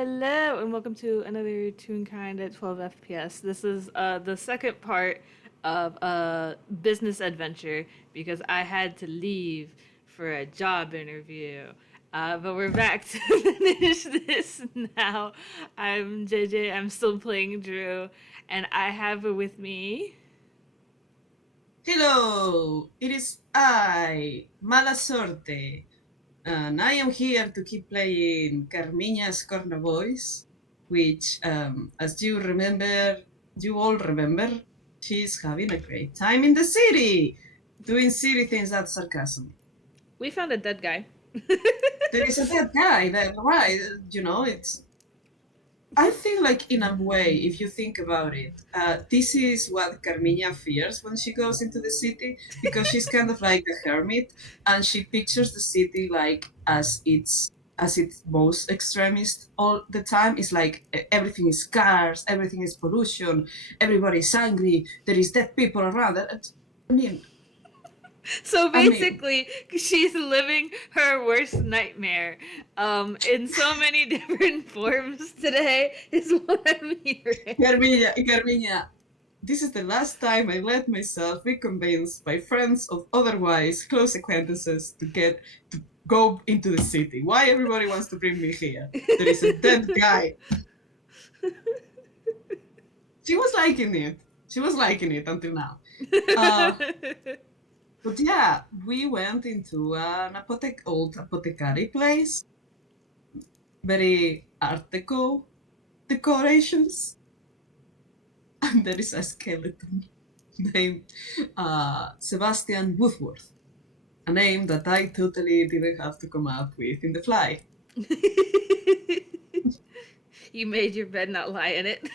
Hello and welcome to another Toonkind at 12 FPS. This is the second part of a business adventure because I had to leave for a job interview. But we're back to finish this now. I'm JayJay, I'm still playing Drew, and I have with me. Hello, it is I, Mala Sorte, and I am here to keep playing Carmiña's Corner Voice, which, as you all remember, she's having a great time in the city, doing city things. That's sarcasm. We found a dead guy. There is a dead guy. That right? It's I feel like, in a way, if you think about it, this is what Carmiña fears when she goes into the city, because she's kind of like a hermit, and she pictures the city like as its most extremist all the time. It's like everything is cars, everything is pollution, everybody's angry, there is dead people around. I mean, So I mean, basically, she's living her worst nightmare in so many different forms today, is what I'm hearing. Carmiña, this is the last time I let myself be convinced by friends of otherwise close acquaintances to go into the city. Why everybody wants to bring me here? There is a dead guy. She was liking it. She was liking it until now. Uh, but yeah, we went into an old apothecary place. Very Art Deco decorations. And there is a skeleton named Sebastian Boothworth. A name that I totally didn't have to come up with in the fly. You made your bed, not lie in it.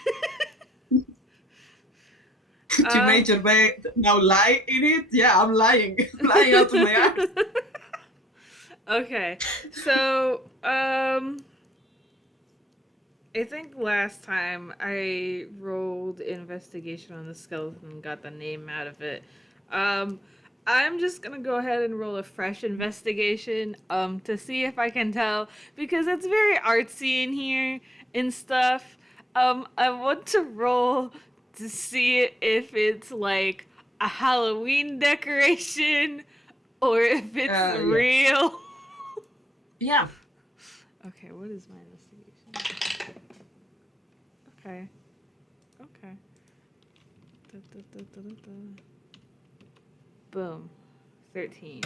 You um, made your bed, now lie in it? Yeah, I'm lying. Lying out of my ass. okay, so I think last time I rolled investigation on the skeleton and got the name out of it. Um, I'm just gonna go ahead and roll a fresh investigation to see if I can tell because it's very artsy in here and stuff. I want to roll to see if it's like a Halloween decoration or if it's Yeah. real. Yeah. Okay, what is my investigation? Okay. Okay. Da, da, da, da, da, da. Boom. 13.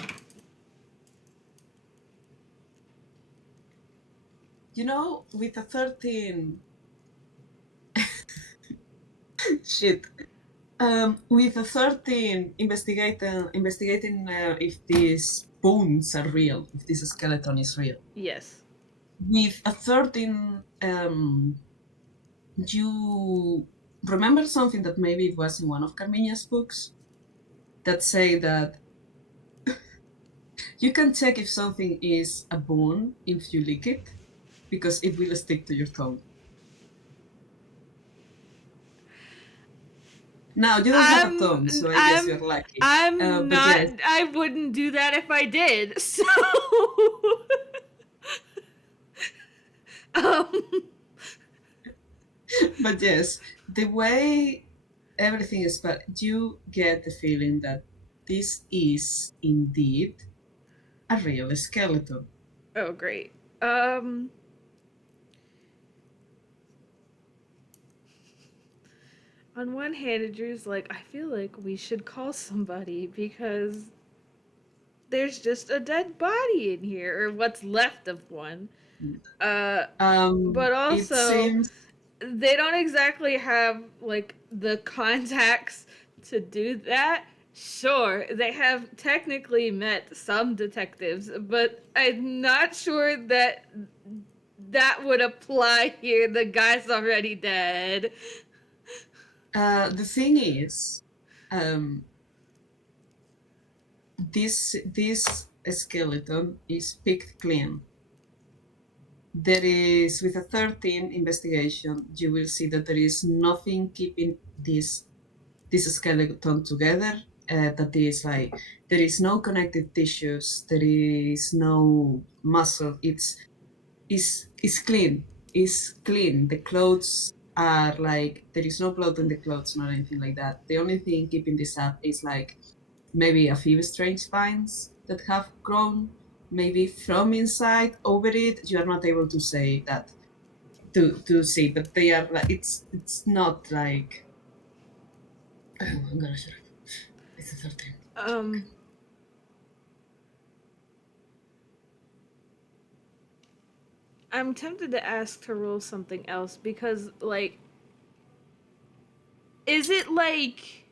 With a 13. Shit. With a 13 investigating if these bones are real, if this skeleton is real. Yes. With a 13, you remember something that maybe it was in one of Carmiña's books that say that you can check if something is a bone if you lick it, because it will stick to your tongue. Now, you don't have a tongue, I'm so I guess you're I'm lucky. I'm But not yes, I wouldn't do that if I did. So um but yes, the way everything is, but you get the feeling that this is indeed a real skeleton. oh great. Um on one hand Drew's like I feel like we should call somebody because there's just a dead body in here or what's left of one. Uh but It also seems they don't exactly have like the contacts to do that. Sure, they have technically met some detectives, but I'm not sure that that would apply here. The guy's already dead. the thing is, um, this skeleton is picked clean. There is, with a 13 investigation, you will see that there is nothing keeping this skeleton together. That is like, there is no connective tissues, there is no muscle. It's clean. is clean. The clothes are like, there is no blood on the clothes, not anything like that. The only thing keeping this up is like maybe a few strange spines that have grown, maybe from inside over it. You are not able to say that to see, but they are like, it's not like. Oh, I'm gonna shut up. It's a 13. I'm tempted to ask to roll something else because, like, is it like,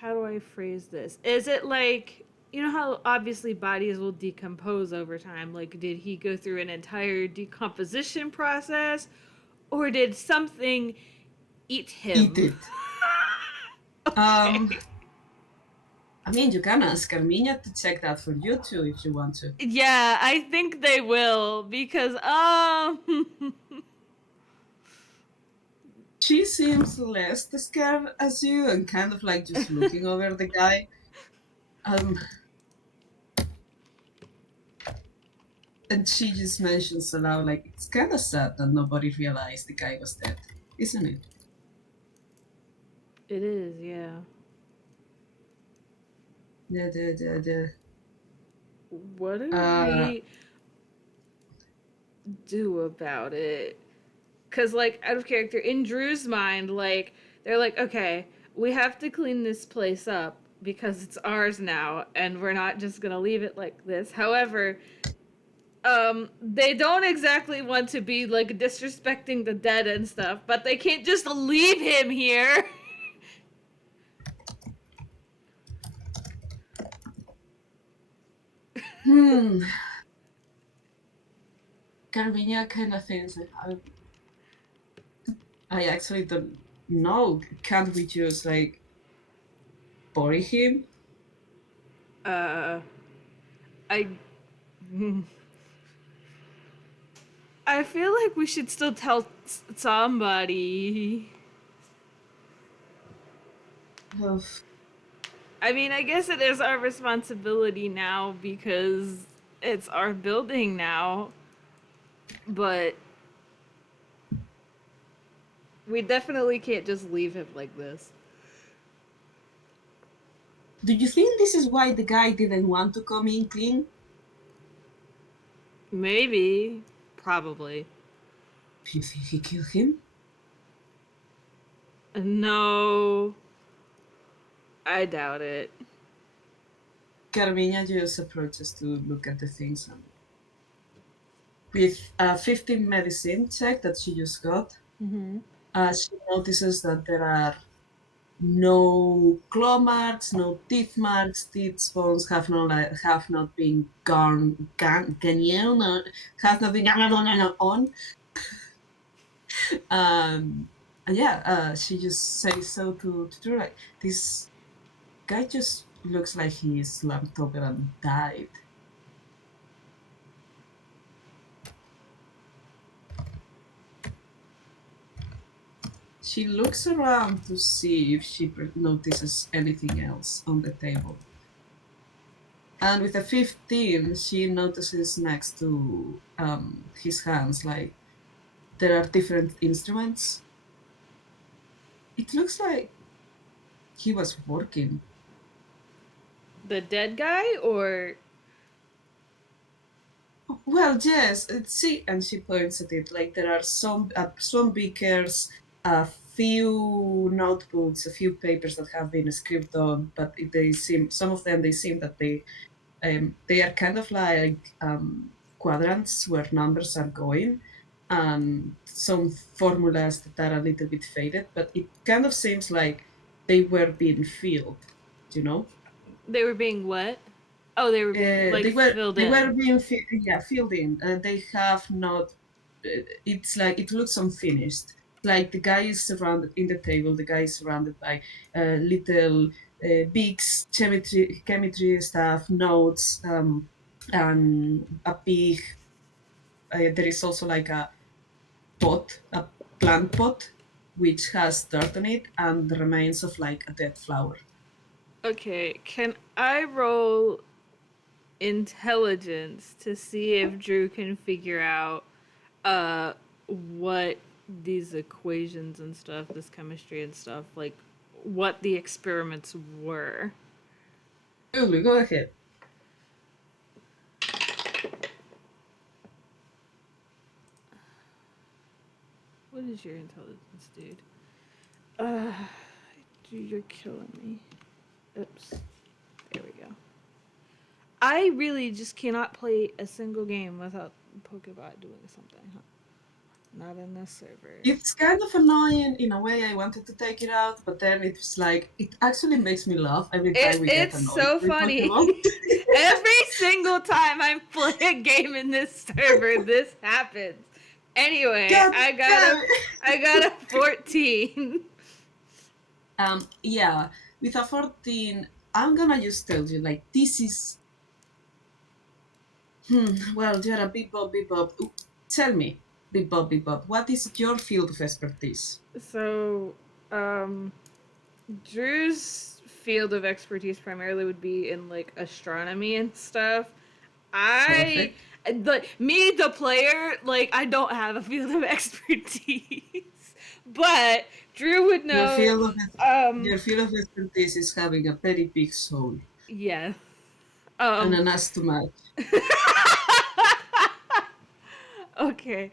how do I phrase this? Is it like, you know how obviously bodies will decompose over time? Like, did he go through an entire decomposition process, or did something eat Eat him? it. Okay. I mean, you can ask Carmiña to check that for you too if you want to. Yeah, I think they will because She seems less scared as you and kind of like just looking over the guy. Um, and she just mentions aloud, like, it's kind of sad that nobody realized the guy was dead, isn't it? It is, yeah. What do Uh, we do about it? Because, like, out of character, in Drew's mind, like, they're like, okay, we have to clean this place up because it's ours now, and we're not just gonna leave it like this. However, they don't exactly want to be, like, disrespecting the dead and stuff, but they can't just leave him here. hmm. Carmiña kind of thinks, like, I actually don't know. Can't we just, like, bury him? uh, I. I feel like we should still tell somebody. Ugh. I mean, I guess it is our responsibility now because it's our building now, but we definitely can't just leave him like this. Do you think this is why the guy didn't want to come in clean? Maybe. Probably. Do you think he killed him? No. I doubt it. Carmiña just approaches to look at the things, and with a 15 medicine check that she just got, she notices that there are no claw marks, no teeth marks. Teeth bones have not been ganyan, have not been on. Um, and yeah, she just says so to Drew, like, this guy just looks like he slumped over and died. She looks around to see if she notices anything else on the table. And with a 15, she notices next to his hands, like, there are different instruments. It looks like he was working. The dead guy or Well, yes, see, and she points at it, like, there are some beakers, a few notebooks, a few papers that have been scribbled on, but they seem, some of them, they seem that they are kind of like quadrants where numbers are going, and some formulas that are a little bit faded, but it kind of seems like they were being filled, you know? they were being what? Oh, they were being like filled They were in. being yeah, filled in. They have not. It's like it looks unfinished. Like the guy is surrounded in the table. The guy is surrounded by little bigs, chemistry stuff, notes, and a pig. There is also like a pot, a plant pot, which has dirt on it and the remains of like a dead flower. Okay, can I roll intelligence to see if Drew can figure out uh what these equations and stuff, this chemistry and stuff, like what the experiments were. Absolutely, go ahead. What is your intelligence, dude? Dude, you're killing me. Oops. There we go. I really just cannot play a single game without Pokebot doing something. Huh? Not in this server. It's kind of annoying in a way. I wanted to take it out, but then it's like it actually makes me laugh every time we get It's annoyed so with funny. Pokemon. Every single time I play a game in this server, this happens. Anyway, God I damn it. got a 14. Yeah, with a 14, I'm gonna just tell you, like, this is. Well, you're a bebop. Ooh, tell me, bebop, what is your field of expertise? So, um, Drew's field of expertise primarily would be in like astronomy and stuff. I Perfect. me the player, like I don't have a field of expertise. But Drew would Your know. field of Um your field of expertise is having a very big soul yeah. and Um an ass to match. okay.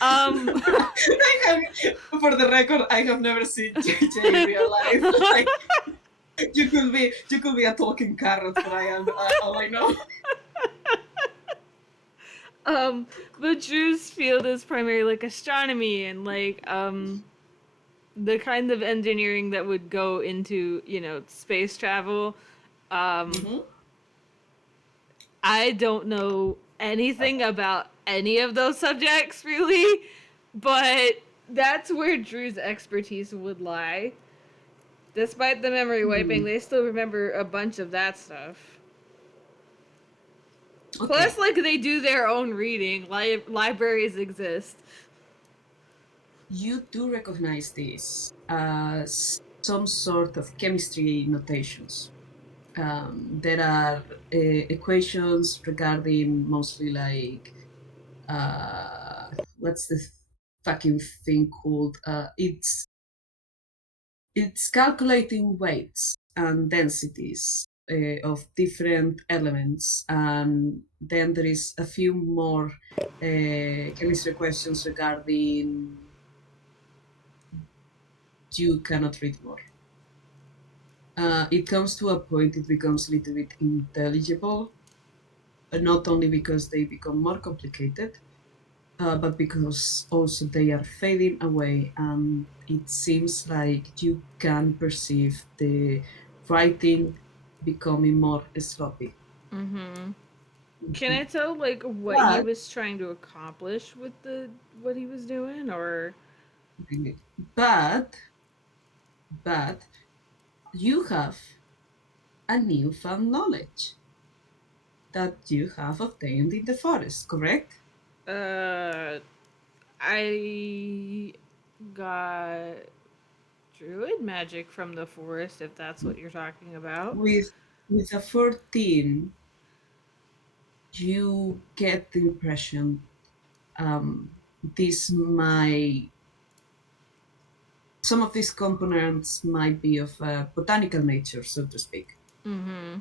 I have, for the record, I have never seen JayJay in real life. Like, you could be a talking carrot for all I know. um but Drew's field is primarily like astronomy and like the kind of engineering that would go into, space travel. Um Mm-hmm. I don't know anything about any of those subjects really, but that's where Drew's expertise would lie. Despite the memory wiping, they still remember a bunch of that stuff. Plus, Okay, like, they do their own reading. Libraries exist. you do recognize this as some sort of chemistry notations. There are equations regarding mostly like what's the fucking thing called? It's calculating weights and densities of different elements, and then there is a few more chemistry questions regarding you cannot read more. It comes to a point it becomes a little bit intelligible, not only because they become more complicated, but because also they are fading away, and it seems like you can perceive the writing becoming more sloppy. Mm-hmm. Can Mhm. I tell, like, what he But, was trying to accomplish with what he was doing, or? but, but, you have a newfound knowledge that you have obtained in the forest, correct? Uh, I got druid magic from the forest, if that's what you're talking about. With with a 14, you get the impression this might some of these components might be of a botanical nature, so to speak. Mm-hmm.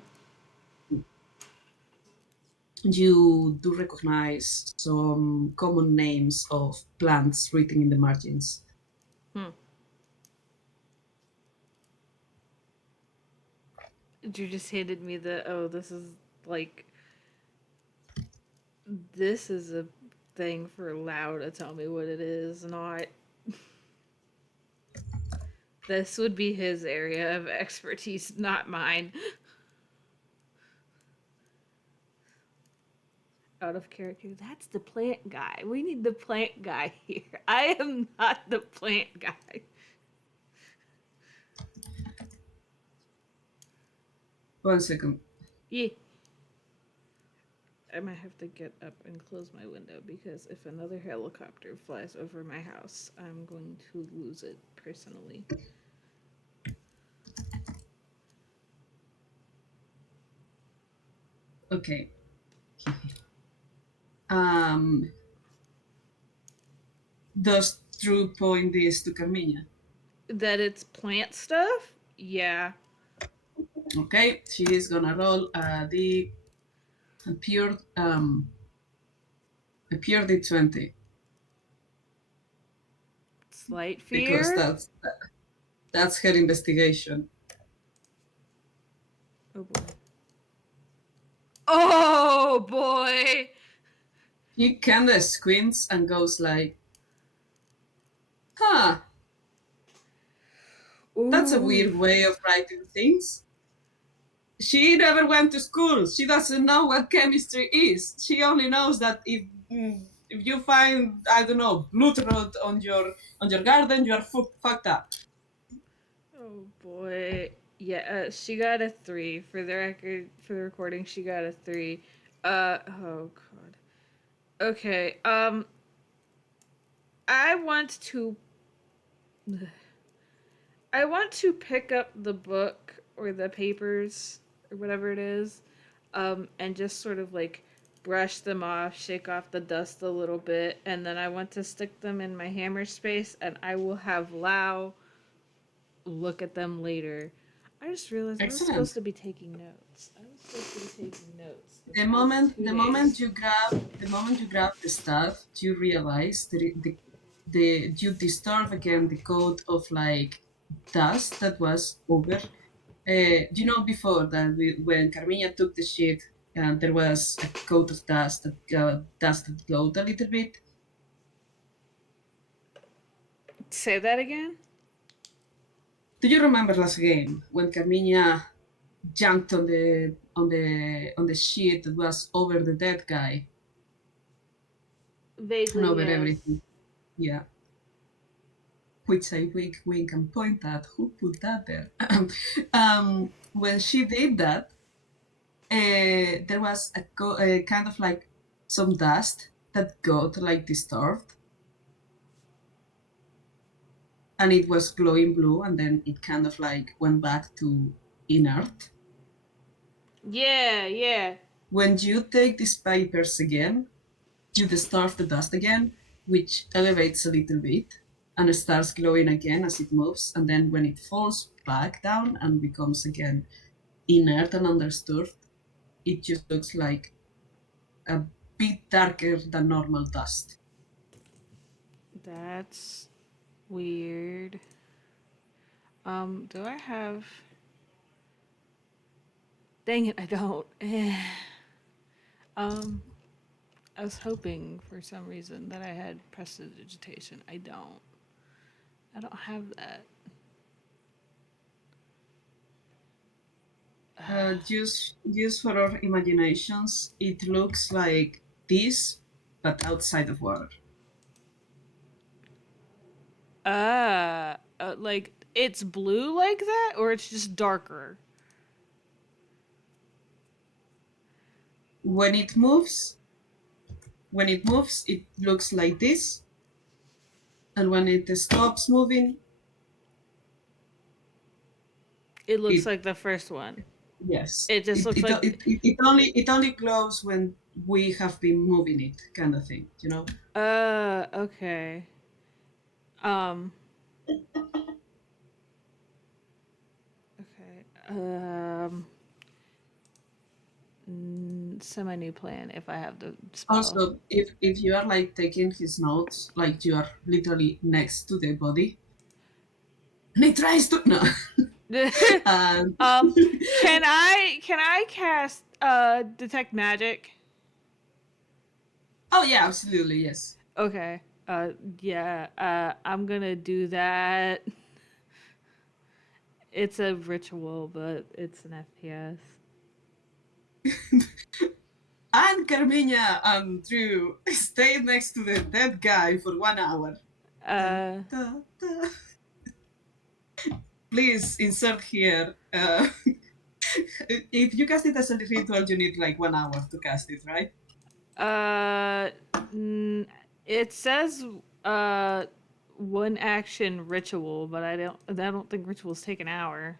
You do recognize some common names of plants written in the margins. Hmm. You just handed me this is like, this is a thing for Lau to tell me what it is, not. This would be his area of expertise, not mine. Out of character. That's the plant guy. We need the plant guy here. I am not the plant guy. One second. Yeah. I might have to get up and close my window because if another helicopter flies over my house, I'm going to lose it personally. Okay. Um, does True point this to Carmiña? That it's plant stuff? Yeah. Okay, she is gonna roll a pure D20 Slight because fear? that's her investigation. Oh boy. Oh boy! He kinda squints and goes like, huh, that's a Ooh. weird way of writing things. She never went to school. She doesn't know what chemistry is. She only knows that if you find, I don't know, blood rot on your garden, you are fucked up. Oh boy. Yeah, she got a 3. For the record, for the recording, she got a 3. Oh god. Okay, I want to I want to pick up the book or the papers or whatever it is, and just sort of like brush them off, shake off the dust a little bit, and then I want to stick them in my hammer space, and I will have Lao look at them later. I just realized I was Excellent. supposed to be taking notes. I was supposed to be taking notes the The past moment two the moment days. you grab the staff, you realize that you disturb again the coat of like dust that was over. Before that when Carmiña took the ship and there was a coat of dust that dusted glowed a little bit. Say that again? Do you remember last game when Carmiña jumped on the sheet that was over the dead guy and Vaguely, over yes. everything? Yeah, which I wink, wink, and point at. Who put that there? When she did that, there was a kind of like some dust that got like disturbed, and it was glowing blue, and then it kind of like went back to inert. Yeah, yeah. When you take these papers again, you disturb the dust again, which elevates a little bit and starts glowing again as it moves. And then when it falls back down and becomes again inert and undisturbed, it just looks like a bit darker than normal dust. That's weird. Do I have. Dang it, I don't. um, I was hoping for some reason that I had prestidigitation. I don't. I don't have that. Just for our imaginations, it looks like this, but outside of water. Like it's blue like that, or it's just darker. When it moves, it looks like this, and when it stops moving, It looks it like the first one. yes, It just looks like. it only glows when we have been moving it, kind of thing, you know. Okay. Um. Okay. Semi new plan if I have the spell. Also, if you are like taking his notes, like you are literally next to the body, and he tries to no, and um, can I cast detect magic? oh yeah, absolutely yes. Okay. Yeah. I'm gonna do that. It's a ritual, but it's an FPS. And Carmiña and Drew stayed next to the dead guy for 1 hour. Da, Uh, da, da. Please insert here. If you cast it as a ritual, you need like 1 hour to cast it, right? uh, it says uh, one action ritual, but I don't think rituals take an hour.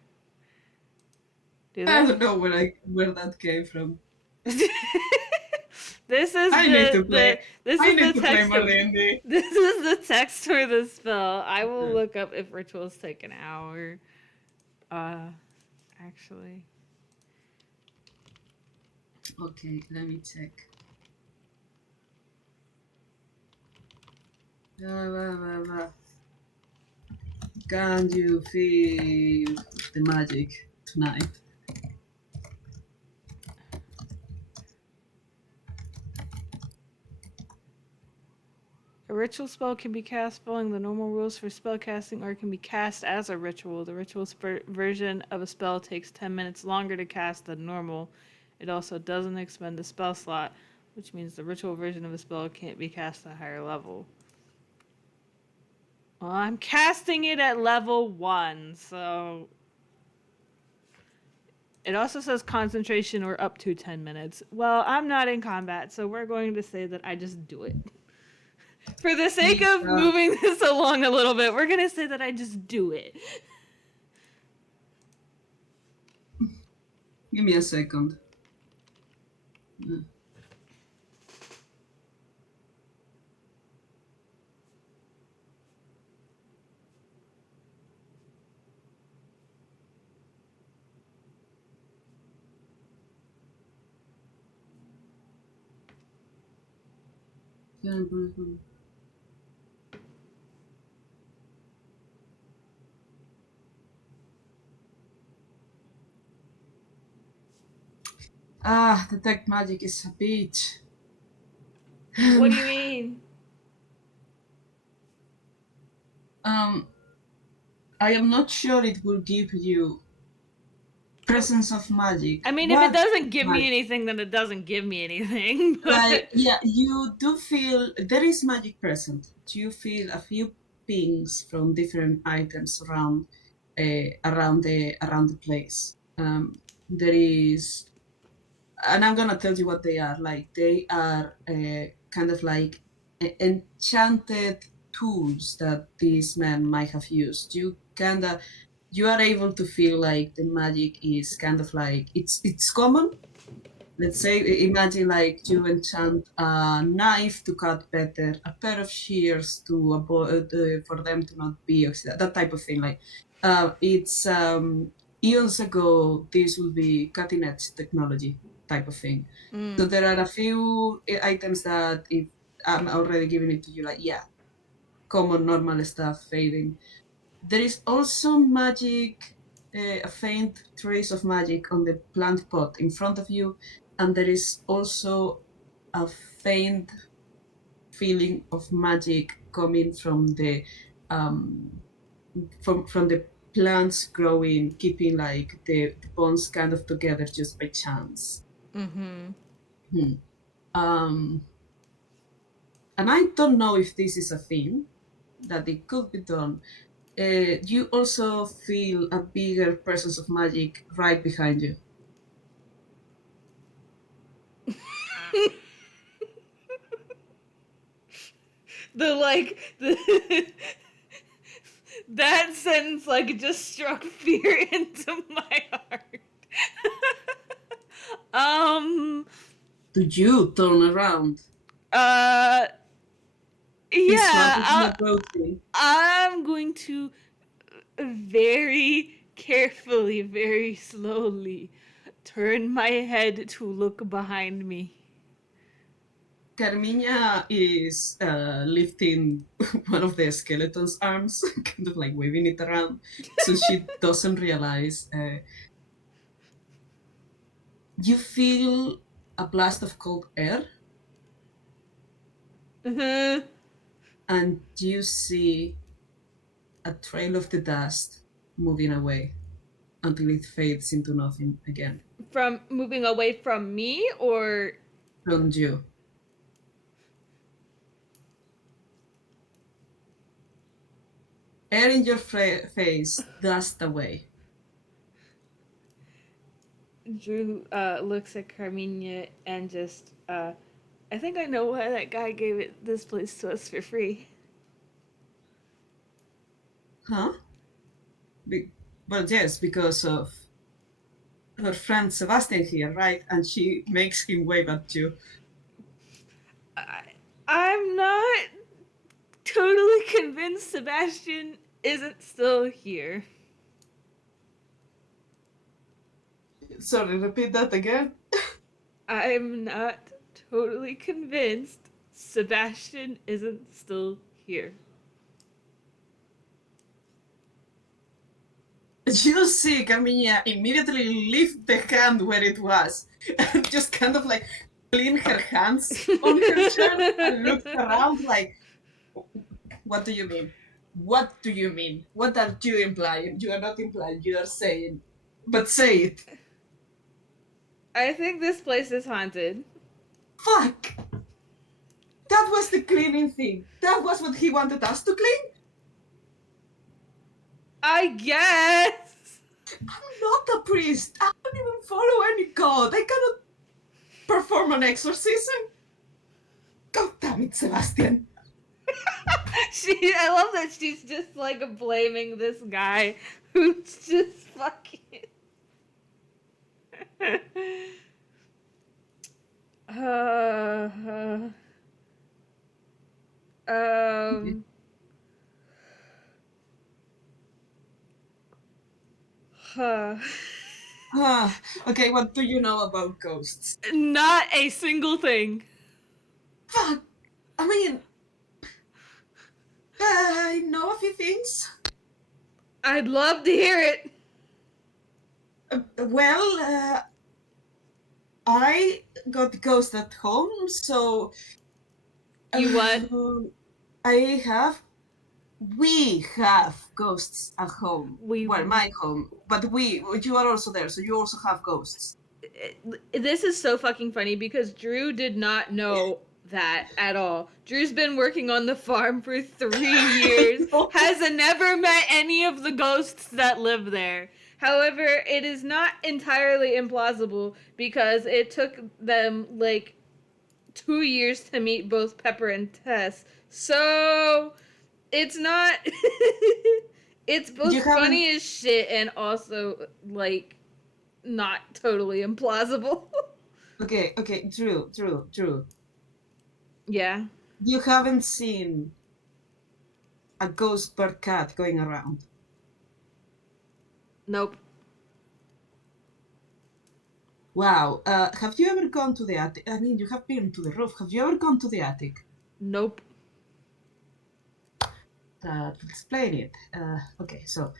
Do I they? don't know where that came from. This is I need to play. this I is need the to play text more of D&D. this is the text for the spell. I will look up if rituals take an hour. Actually. Okay, let me check. Can you feel the magic tonight? A ritual spell can be cast following the normal rules for spell casting, or it can be cast as a ritual. The ritual version of a spell takes 10 minutes longer to cast than normal. It also doesn't expend a spell slot, which means the ritual version of a spell can't be cast at a higher level. Well, I'm casting it at level 1, so... It also says concentration or up to 10 minutes. Well, I'm not in combat, so we're going to say that I just do it. For the sake of moving this along a little bit, we're going to say that I just do it. Give me a second. Detect magic is a bitch. What do you mean? I am not sure it will give you presence of magic. I mean, if it doesn't give me anything, then it doesn't give me anything. But... Like, yeah, you do feel there is magic present. You feel a few pings from different items around the place. There is, and I'm gonna tell you what they are. Like they are kind of like enchanted tools that these men might have used. You are able to feel like the magic is kind of like it's common. Let's say, imagine like you enchant a knife to cut better, a pair of shears to avoid for them to not be oxidized, that type of thing. Like it's eons ago, this would be cutting edge technology type of thing. So there are a few items that if I'm already giving it to you, like yeah, common normal stuff fading. There is also magic, a faint trace of magic on the plant pot in front of you, and there is also a faint feeling of magic coming from the from the plants growing, keeping like the bones kind of together just by chance. Mm-hmm. And I don't know if this is a thing that it could be done. You also feel a bigger presence of magic right behind you. That sentence like just struck fear into my heart. Do you turn around? Yeah, I'm going to very carefully, very slowly turn my head to look behind me. Carmiña is lifting one of the skeleton's arms, kind of like waving it around, so she doesn't realize. You feel a blast of cold air, and you see a trail of the dust moving away until it fades into nothing again. From moving away from me, or from you? Air in your face, dust away. Drew looks at Carmiña and just, I think I know why that guy gave this place to us for free. Huh? Well, yes, because of her friend Sebastian here, right? And she makes him wave at you. I'm not totally convinced Sebastian isn't still here. Sorry, repeat that again. I'm not totally convinced Sebastian isn't still here. You see Carmiña immediately lift the hand where it was and just kind of like clean her hands on her shirt and look around like, what do you mean? What do you mean? What are you implying? You are not implying, you are saying. But say it. I think this place is haunted. Fuck! That was the cleaning thing. That was what he wanted us to clean? I guess! I'm not a priest. I don't even follow any god. I cannot perform an exorcism. God damn it, Sebastian. I love that she's just like blaming this guy who's just fucking. Um. Huh. Okay, what do you know about ghosts? Not a single thing. Fuck! I mean, I know a few things. I'd love to hear it. I got ghost at home, so You what? we have ghosts at home. We- Well, my home, but you are also there, so you also have ghosts. This is so fucking funny because Drew did not know that at all. Drew's been working on the farm for 3 years, has never met any of the ghosts that live there. However, it is not entirely implausible because it took them like 2 years to meet both Pepper and Tess. So it's not. It's both funny as shit and also like not totally implausible. Okay, Drew. Yeah. You haven't seen a ghost bird cat going around. Nope. Wow. Have you ever gone to the attic? I mean, you have been to the roof. Have you ever gone to the attic? Nope. That will explain it. Okay, so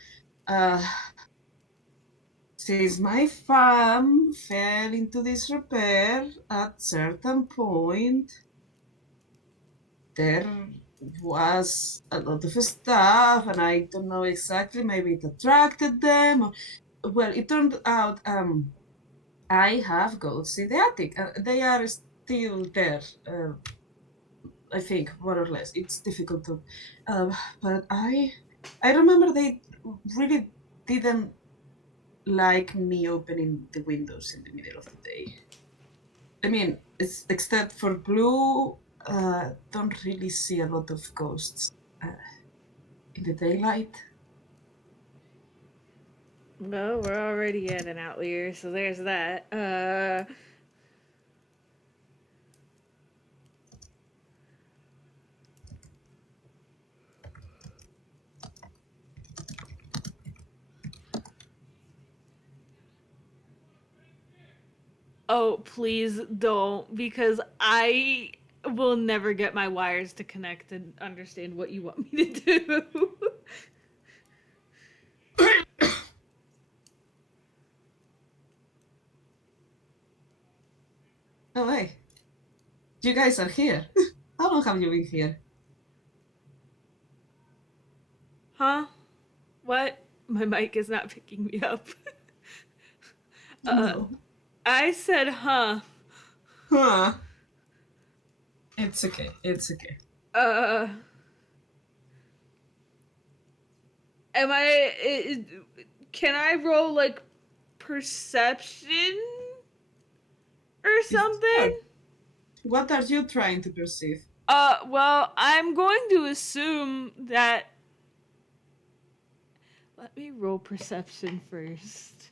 since my farm fell into disrepair at certain point, there was a lot of stuff, and I don't know exactly. Maybe it attracted them. Well, it turned out I have ghosts in the attic. They are still there. I think more or less. It's difficult to, but I remember they really didn't like me opening the windows in the middle of the day. I mean, it's, except for Blue, don't really see a lot of ghosts in the daylight. Well, we're already at an outlier, so there's that. Oh, please don't, because I will never get my wires to connect and understand what you want me to do. Oh, hey. You guys are here. How long have you been here? Huh? What? My mic is not picking me up. No. I said, huh. Huh. It's okay. It's okay. Am I. Can I roll, like, perception? Or something? What are you trying to perceive? Well, I'm going to assume that. Let me roll perception first.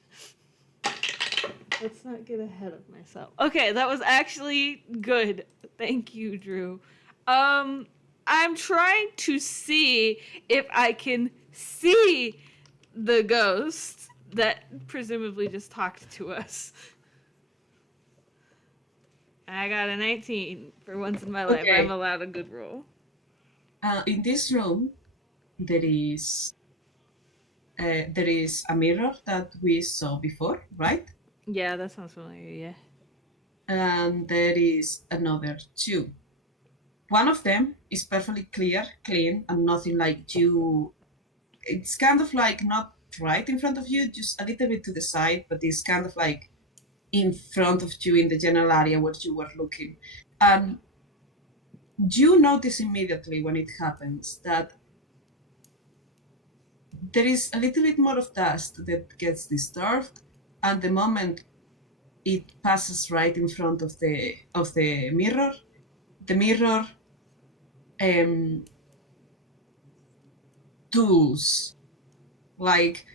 Let's not get ahead of myself. Okay, that was actually good. Thank you, Drew. I'm trying to see if I can see the ghost that presumably just talked to us. I got a 19 for once in my life. I'm Okay. allowed a good roll. In this room, there is a mirror that we saw before, right? Yeah, that sounds familiar, yeah. And there is another two. One of them is perfectly clear, clean, and nothing like you. It's kind of like not right in front of you, just a little bit to the side, but it's kind of like in front of you in the general area where you were looking. And you notice immediately when it happens that there is a little bit more of dust that gets disturbed, and the moment it passes right in front of the mirror, the mirror um, tools, like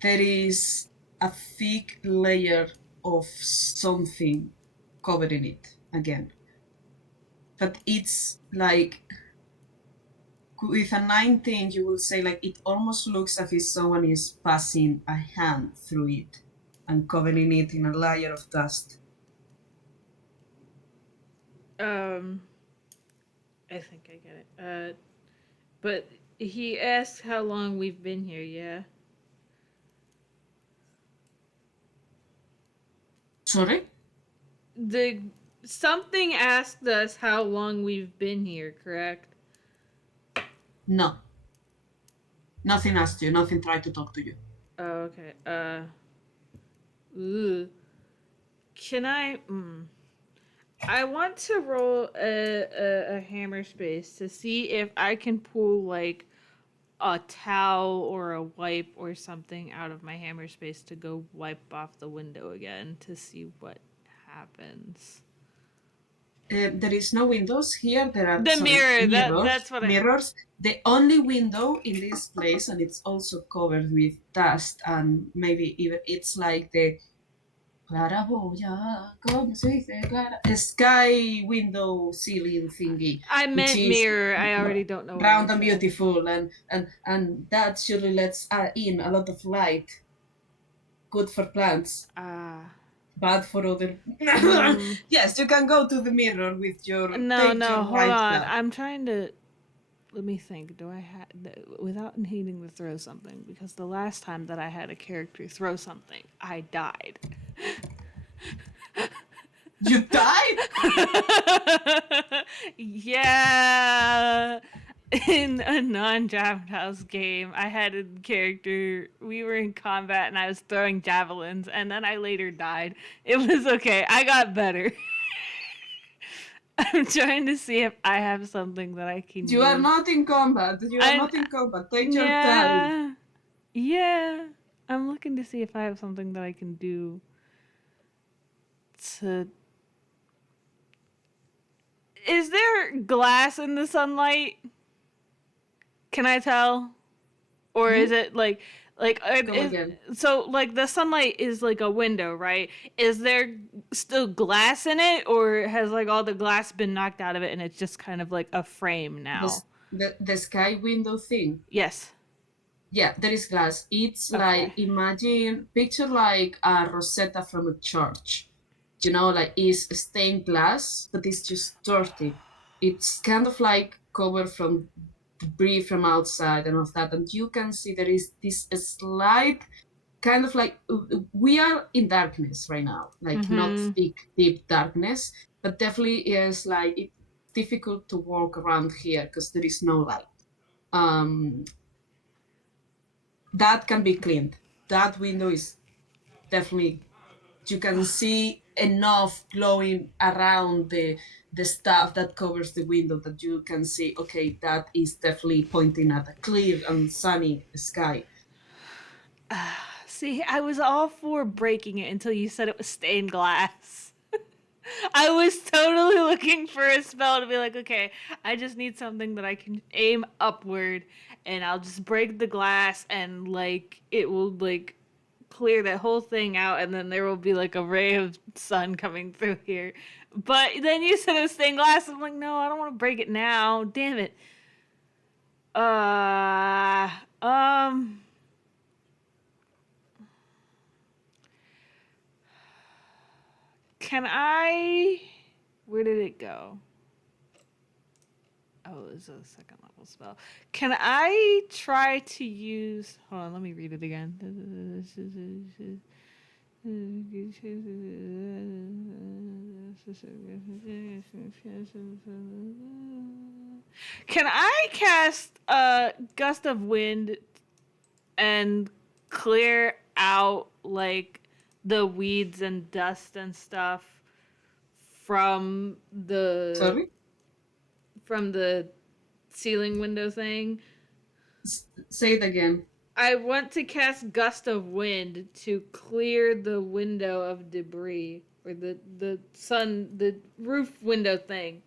there is a thick layer of something covering it again. But it's like with a 19, you will say like it almost looks as if someone is passing a hand through it and covering it in a layer of dust. Um, I think I get it. But he asked how long we've been here, yeah? Sorry? The something asked us how long we've been here, correct? No. Nothing asked you, nothing tried to talk to you. Oh, okay. Ooh. Can I? I want to roll a hammer space to see if I can pull like a towel or a wipe or something out of my hammer space to go wipe off the window again to see what happens. There is no windows here. There are The mirror. mirrors. That's what I. Mirrors. The only window in this place, and it's also covered with dust, and maybe even it's like the claraboya, ¿cómo se dice? A sky window ceiling thingy, I which meant is mirror. I already don't know what round you and said. beautiful, and that surely lets in a lot of light. Good for plants. Bad for other. Yes, you can go to the mirror with your No, hold right on. now. I'm trying to. Let me think. Do I have without needing to throw something? Because the last time that I had a character throw something, I died. You died? Yeah. In a non-Draft House game, I had a character. We were in combat, and I was throwing javelins, and then I later died. It was okay. I got better. I'm trying to see if I have something that I can You use. are not in combat. You are not in combat. Take your time. Yeah. I'm looking to see if I have something that I can do to. Is there glass in the sunlight? Can I tell? Or is it like Come again. so like the sunlight is like a window, right? Is there still glass in it, or has like all the glass been knocked out of it and it's just kind of like a frame now? The sky window thing. Yes. Yeah, there is glass. It's Okay. like picture like a Rosetta from a church. You know, like it's stained glass, but it's just dirty. It's kind of like covered from debris from outside and all of that. And you can see there is this slight kind of like we are in darkness right now, like not thick, deep darkness, but definitely is like it's difficult to walk around here because there is no light. Um, that can be cleaned. That window is definitely, you can see enough glowing around the stuff that covers the window that you can see, okay, that is definitely pointing at a clear and sunny sky. See, I was all for breaking it until you said it was stained glass. I was totally looking for a spell to be like, okay, I just need something that I can aim upward and I'll just break the glass and like it will like clear that whole thing out, and then there will be like a ray of sun coming through here. But then you said it was stained glass. I'm like, no, I don't want to break it now. Damn it. Uh, um. Can I? Where did it go? Oh, it's a second level spell. Can I try to use? Hold on, let me read it again. Can I cast a gust of wind and clear out like the weeds and dust and stuff from the Sorry? from the ceiling window thing? Say it again. I want to cast gust of wind to clear the window of debris, or the roof window thing.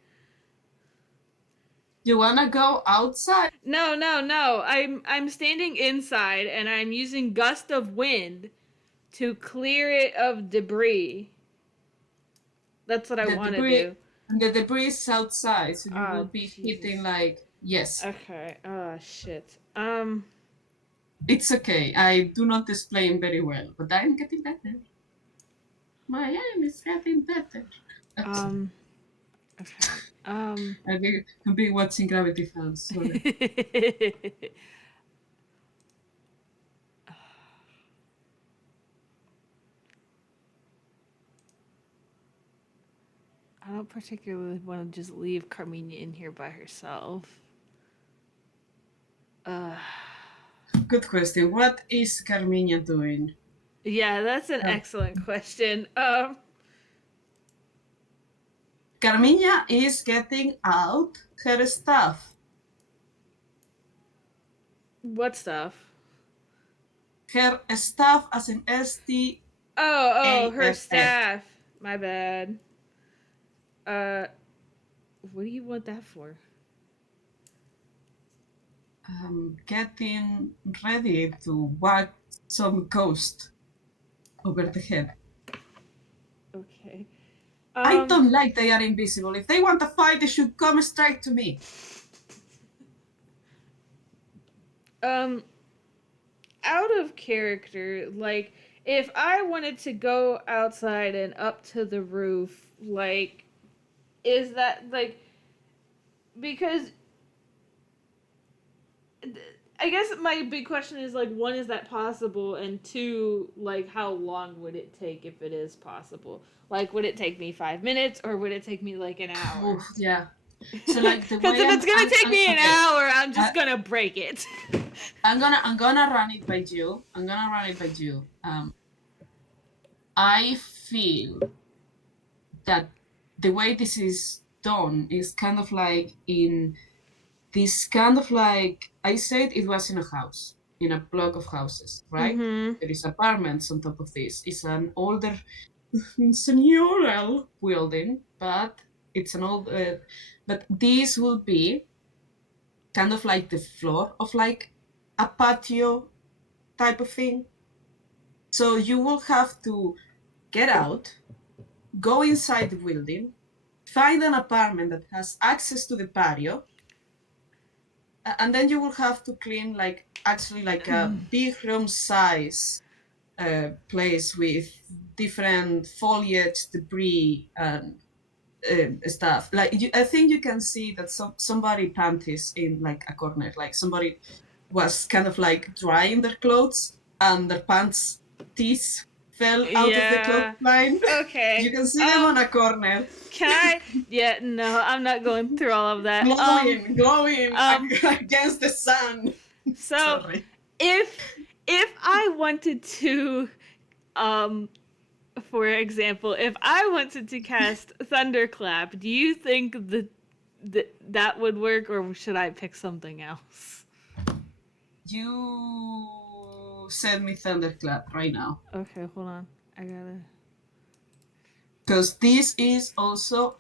You wanna go outside? No. I'm standing inside and I'm using gust of wind to clear it of debris. That's what I want to do. And the debris is outside, so you will be Jesus. hitting like yes. Okay. Oh shit. It's okay. I do not explain very well, but I'm getting better. My aim is getting better. Okay. I've been watching Gravity Falls. Sorry. I don't particularly want to just leave Carmiña in here by herself. Good question. What is Carmiña doing? Yeah, that's an excellent question. Carmiña is getting out her stuff. What stuff? Her stuff as in ST. Oh, her staff. My bad. What do you want that for? Getting ready to whack some ghost over the head. Okay. I don't like they are invisible. If they want to fight, they should come straight to me. Out of character, like, if I wanted to go outside and up to the roof, like, is that, like, because I guess my big question is, like, one, is that possible? And two, like, how long would it take if it is possible? Like, would it take me 5 minutes, or would it take me, like, an hour? Oof, yeah. So, like, the because if it's gonna take me an hour, I'm just gonna break it. I'm gonna run it by you. I feel that the way this is done is kind of like in this kind of like, I said it was in a house, in a block of houses, right? Mm-hmm. There is apartments on top of this. It's an older señorial building, but it's an old, but this will be kind of like the floor of like a patio type of thing. So you will have to get out, go inside the building, find an apartment that has access to the patio, and then you will have to clean like actually like a big room size place with different foliage, debris, and stuff. Like I think you can see that somebody panties in like a corner, like somebody was kind of like drying their clothes and their pants teeth fell out of the clothesline. Okay. You can see them on a corner. Can I? Yeah, no, I'm not going through all of that. Glowing against the sun. So, Sorry. if I wanted to, for example, if I wanted to cast Thunderclap, do you think that would work, or should I pick something else? You send me Thunderclap right now. Okay, hold on. I gotta. Because this is also.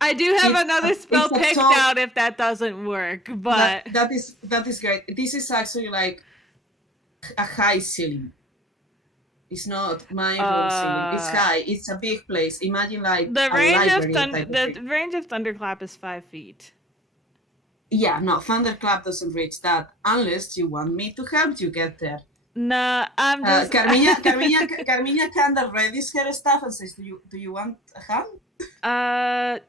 I do have another spell picked out if that doesn't work, but that is great. This is actually like a high ceiling. It's not my room ceiling. It's high. It's a big place. Imagine like the a range of library type of the thing. range of thunderclap is 5 feet. Yeah, no, thunderclap doesn't reach that unless you want me to help you get there. Nah, I'm just. Carmiña kind of readies her stuff and says, "Do you want a hand?"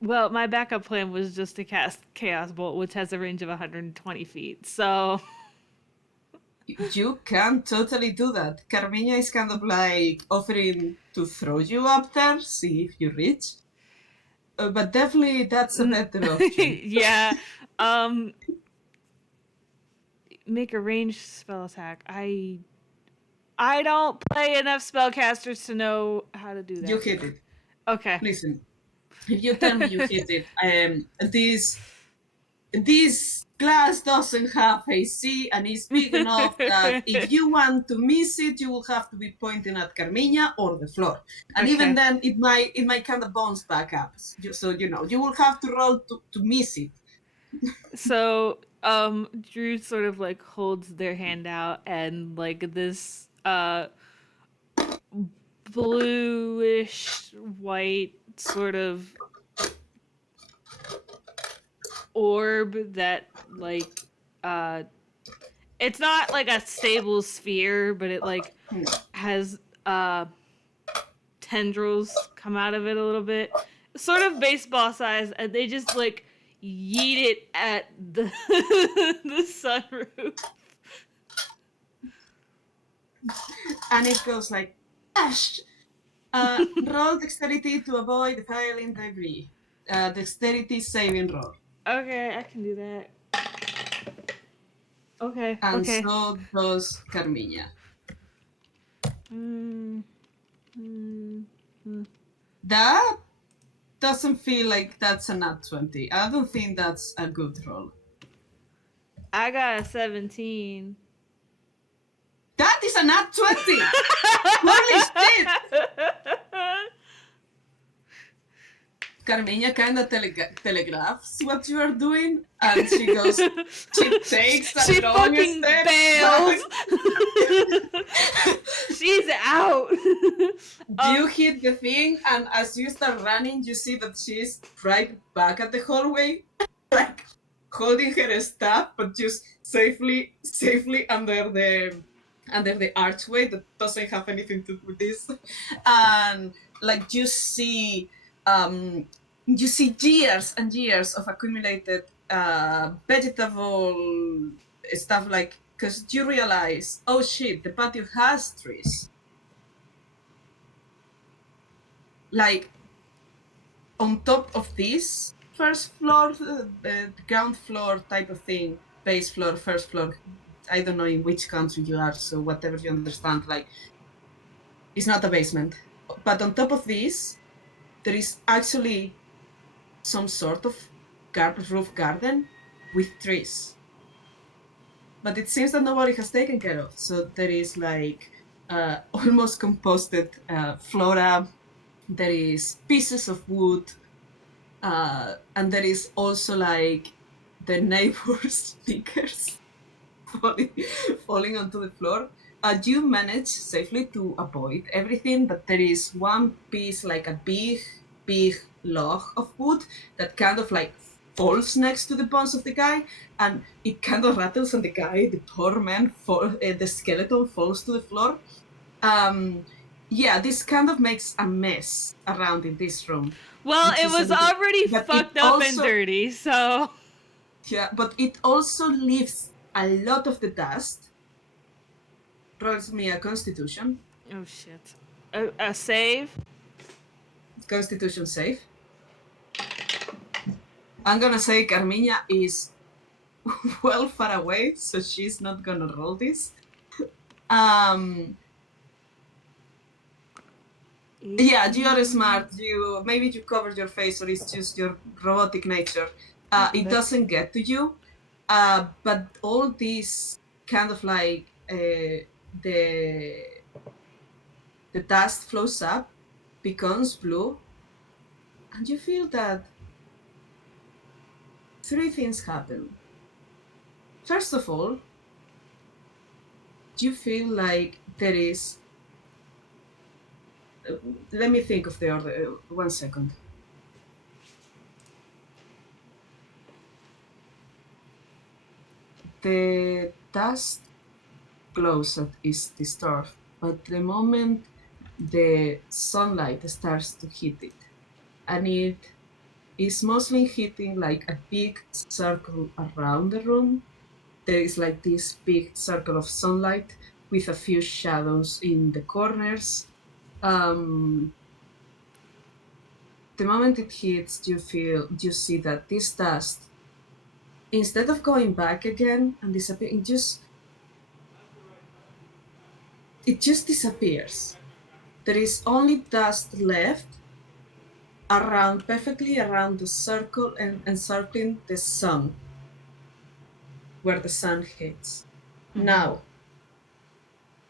Well, my backup plan was just to cast Chaos Bolt, which has a range of 120 feet. So. You can totally do that. Carmiña is kind of like offering to throw you up there, see if you reach. But definitely that's a better option. Yeah. Make a ranged spell attack. I don't play enough spellcasters to know how to do that. You hit it. Okay. Listen, if you tell me you hit it, this glass doesn't have AC and it's big enough that if you want to miss it, you will have to be pointing at Carmiña or the floor. And Okay. even then, it might kind of bounce back up. So you know, you will have to roll to miss it. So, Drew sort of like holds their hand out and like this bluish white sort of orb that like it's not like a stable sphere, but it like has tendrils come out of it a little bit, sort of baseball size, and they just like yeet it at the the sunroof. And it goes like, ash! Roll dexterity to avoid falling debris. Dexterity saving roll. Okay, I can do that. Okay. And Okay. so does Carmiña. That doesn't feel like that's a nat 20. I don't think that's a good roll. I got a 17. That is a nat 20! Holy shit! Carmiña kind of telegraphs what you are doing, and she goes, she takes a she long fucking step bails. back. She's out. You hit the thing, and as you start running, you see that she's right back at the hallway, like holding her staff, but just safely under the archway that doesn't have anything to do with this. And like you see years and years of accumulated vegetable stuff, like, because you realize, oh shit, the patio has trees. Like, on top of this first floor, ground floor type of thing, base floor, first floor, I don't know in which country you are, so whatever you understand, like, it's not a basement. But on top of this, there is actually some sort of roof garden with trees. But it seems that nobody has taken care of. So there is like almost composted flora. There is pieces of wood. And there is also like the neighbors' stickers falling onto the floor. You manage safely to avoid everything, but there is one piece, like a big log of wood that kind of like falls next to the bones of the guy, and it kind of rattles, and the poor man, the skeleton falls to the floor. Yeah, this kind of makes a mess around in this room. Well, it was already fucked up and dirty, so... Yeah, but it also leaves a lot of the dust. Rolls me a constitution. Oh, shit. A save? Constitution save. I'm gonna say Carmiña is well far away, so she's not gonna roll this. Yeah, you are smart. Maybe you covered your face, or it's just your robotic nature. It doesn't get to you, but all this kind of like the dust flows up, becomes blue, and you feel that 3 things happen. First of all, you feel like there is. Let me think of the order. 1 second. The dust closet is disturbed, but the moment the sunlight starts to hit it, and it is mostly hitting like a big circle around the room. There is like this big circle of sunlight with a few shadows in the corners. The moment it hits, you see that this dust, instead of going back again and disappearing, it just disappears. There is only dust left around, perfectly around the circle and encircling the sun, where the sun hits. Now,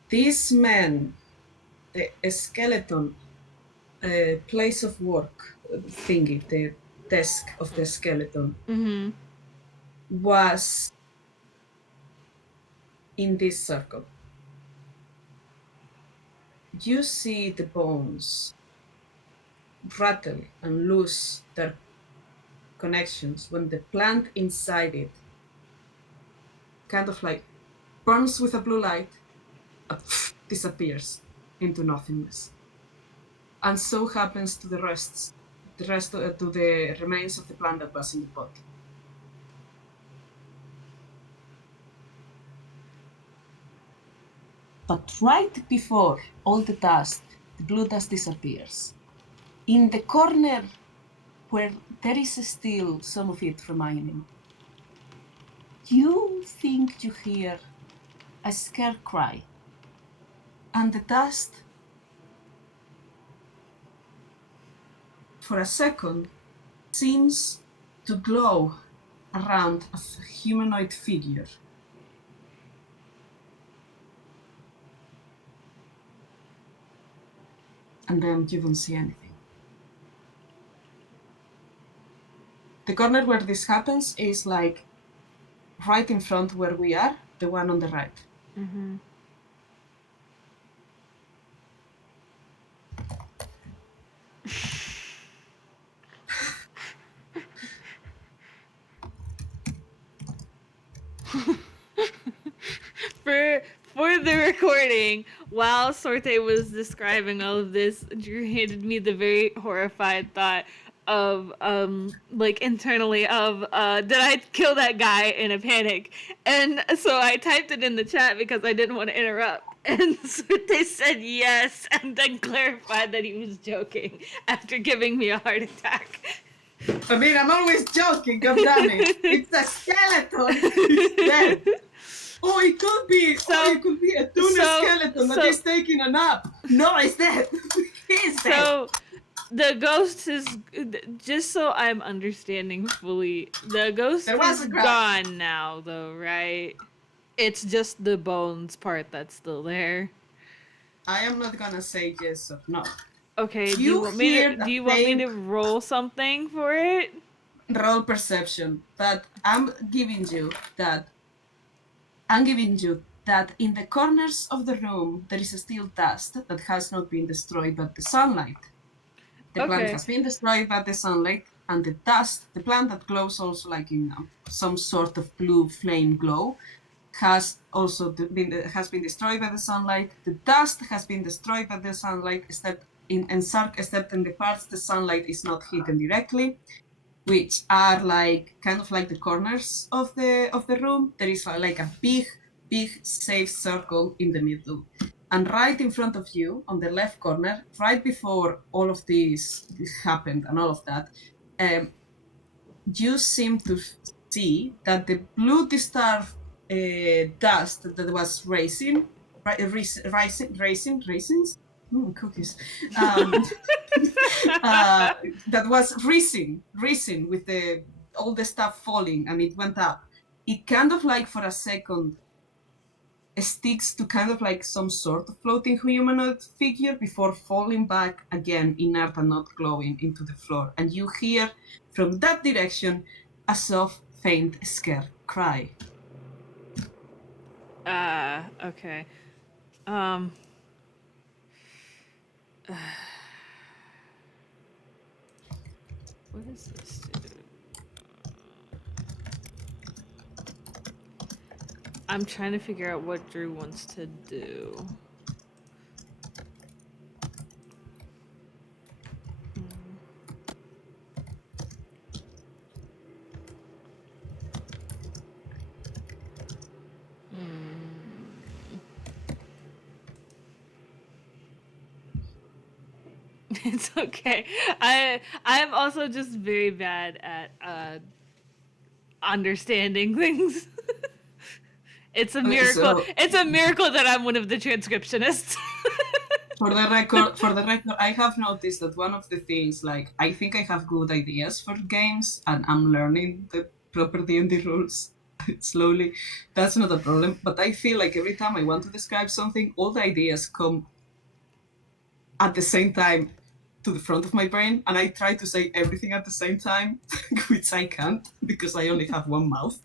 this man, the skeleton place of work thingy, the desk of the skeleton, was in this circle. You see the bones rattle and lose their connections when the plant inside it kind of like burns with a blue light, disappears into nothingness. And so happens to the rest to the remains of the plant that was in the pot. But right before all the dust, the blue dust disappears, in the corner where there is still some of it remaining, you think you hear a scared cry, and the dust, for a second, seems to glow around a humanoid figure. And then you don't see anything. The corner where this happens is like right in front where we are, the one on the right. For the recording, while Sorte was describing all of this, Drew handed me the very horrified thought of like internally of did I kill that guy in a panic? And so I typed it in the chat because I didn't want to interrupt. And Sorte said yes, and then clarified that he was joking after giving me a heart attack. I mean, I'm always joking, goddammit. It's a skeleton. It's dead. Oh, it could be. It could be a tuna skeleton that is taking a nap. No, it's dead. He's dead. So the ghost is, just so I'm understanding fully, the ghost is gone now, though, right? It's just the bones part that's still there. I am not gonna say yes or no. Okay, do you want me to roll something for it? Roll perception, but I'm giving you that in the corners of the room there is still dust that has not been destroyed by the sunlight. The plant has been destroyed by the sunlight, and the dust, the plant that glows also like in some sort of blue flame glow, has also been destroyed by the sunlight. The dust has been destroyed by the sunlight, except in the parts the sunlight is not hitting directly, which are like kind of like the corners of the room. There is like a big safe circle in the middle, and right in front of you on the left corner, right before all of this happened and all of that, you seem to see that the blue disturbed dust that was raisins, cookies, that was rising with all the stuff falling, and it went up. It kind of like for a second sticks to kind of like some sort of floating humanoid figure before falling back again, inert and not glowing, into the floor. And you hear from that direction a soft, faint, scared cry. Okay. Um. What does this do? I'm trying to figure out what Drew wants to do. It's okay. I'm also just very bad at understanding things. It's a Okay, miracle. so It's a miracle that I'm one of the transcriptionists. for the record, I have noticed that one of the things, like, I think I have good ideas for games, and I'm learning the proper D&D rules slowly. That's not a problem. But I feel like every time I want to describe something, all the ideas come at the same time to the front of my brain, and I try to say everything at the same time, which I can't because I only have one mouth.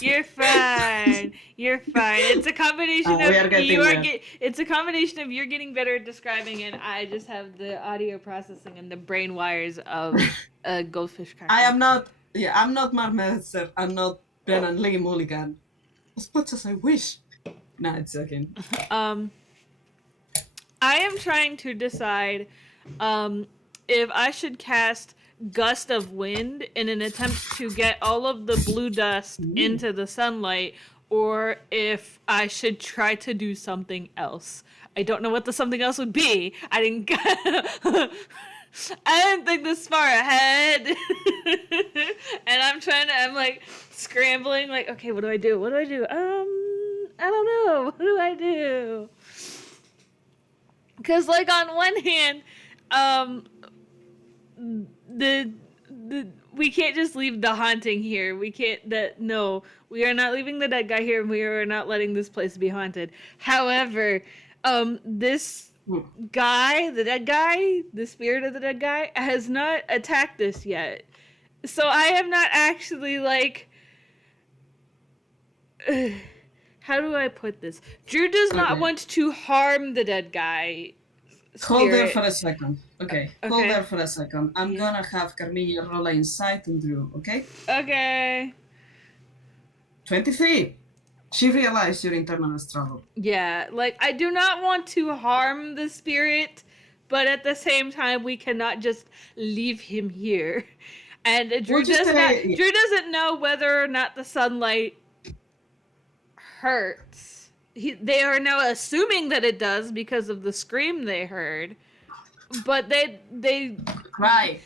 You're fine. You're fine. It's a combination We of are getting there. It's a combination of you're getting better at describing, and I just have the audio processing and the brain wires of a goldfish cracker. I am not. Yeah, I'm not Mark Messer. I'm not Brennan Lee Mulligan. As much as I wish. Nah, it's joking. I am trying to decide if I should cast Gust of Wind in an attempt to get all of the blue dust into the sunlight, or if I should try to do something else. I don't know what the something else would be. I didn't think this far ahead. And I'm like scrambling, like, okay, what do I do? I don't know. What do I do? Because, like, on one hand, we can't just leave the haunting here. We are not leaving the dead guy here, and we are not letting this place be haunted. However, this guy, the dead guy, the spirit of the dead guy, has not attacked us yet. So I have not actually, like... how do I put this? Drew does not want to harm the dead guy. Spirit. Hold there for a second. Okay. Hold there for a second. I'm gonna have Carmiña roll insight on Drew, okay? Okay. 23. She realized your internal struggle. Yeah, like, I do not want to harm the spirit, but at the same time, we cannot just leave him here. And Drew doesn't know whether or not the sunlight hurts. They are now assuming that it does because of the scream they heard. But they cry.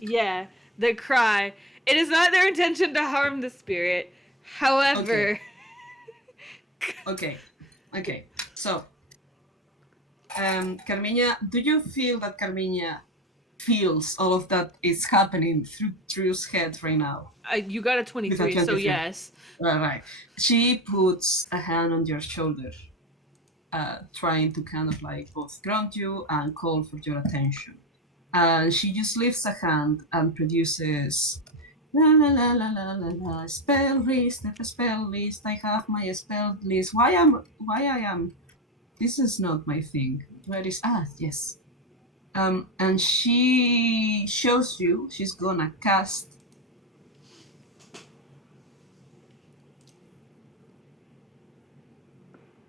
Yeah, the cry. It is not their intention to harm the spirit. However, okay. So, Carmiña, do you feel that Carmiña feels all of that is happening through Drew's head right now? You got a 23, so yes. Right. She puts a hand on your shoulder, trying to kind of like both ground you and call for your attention. And she just lifts a hand and produces la la la la la la la spell list. I have my spell list. Why I am? This is not my thing. Where is yes. And she shows you she's gonna cast.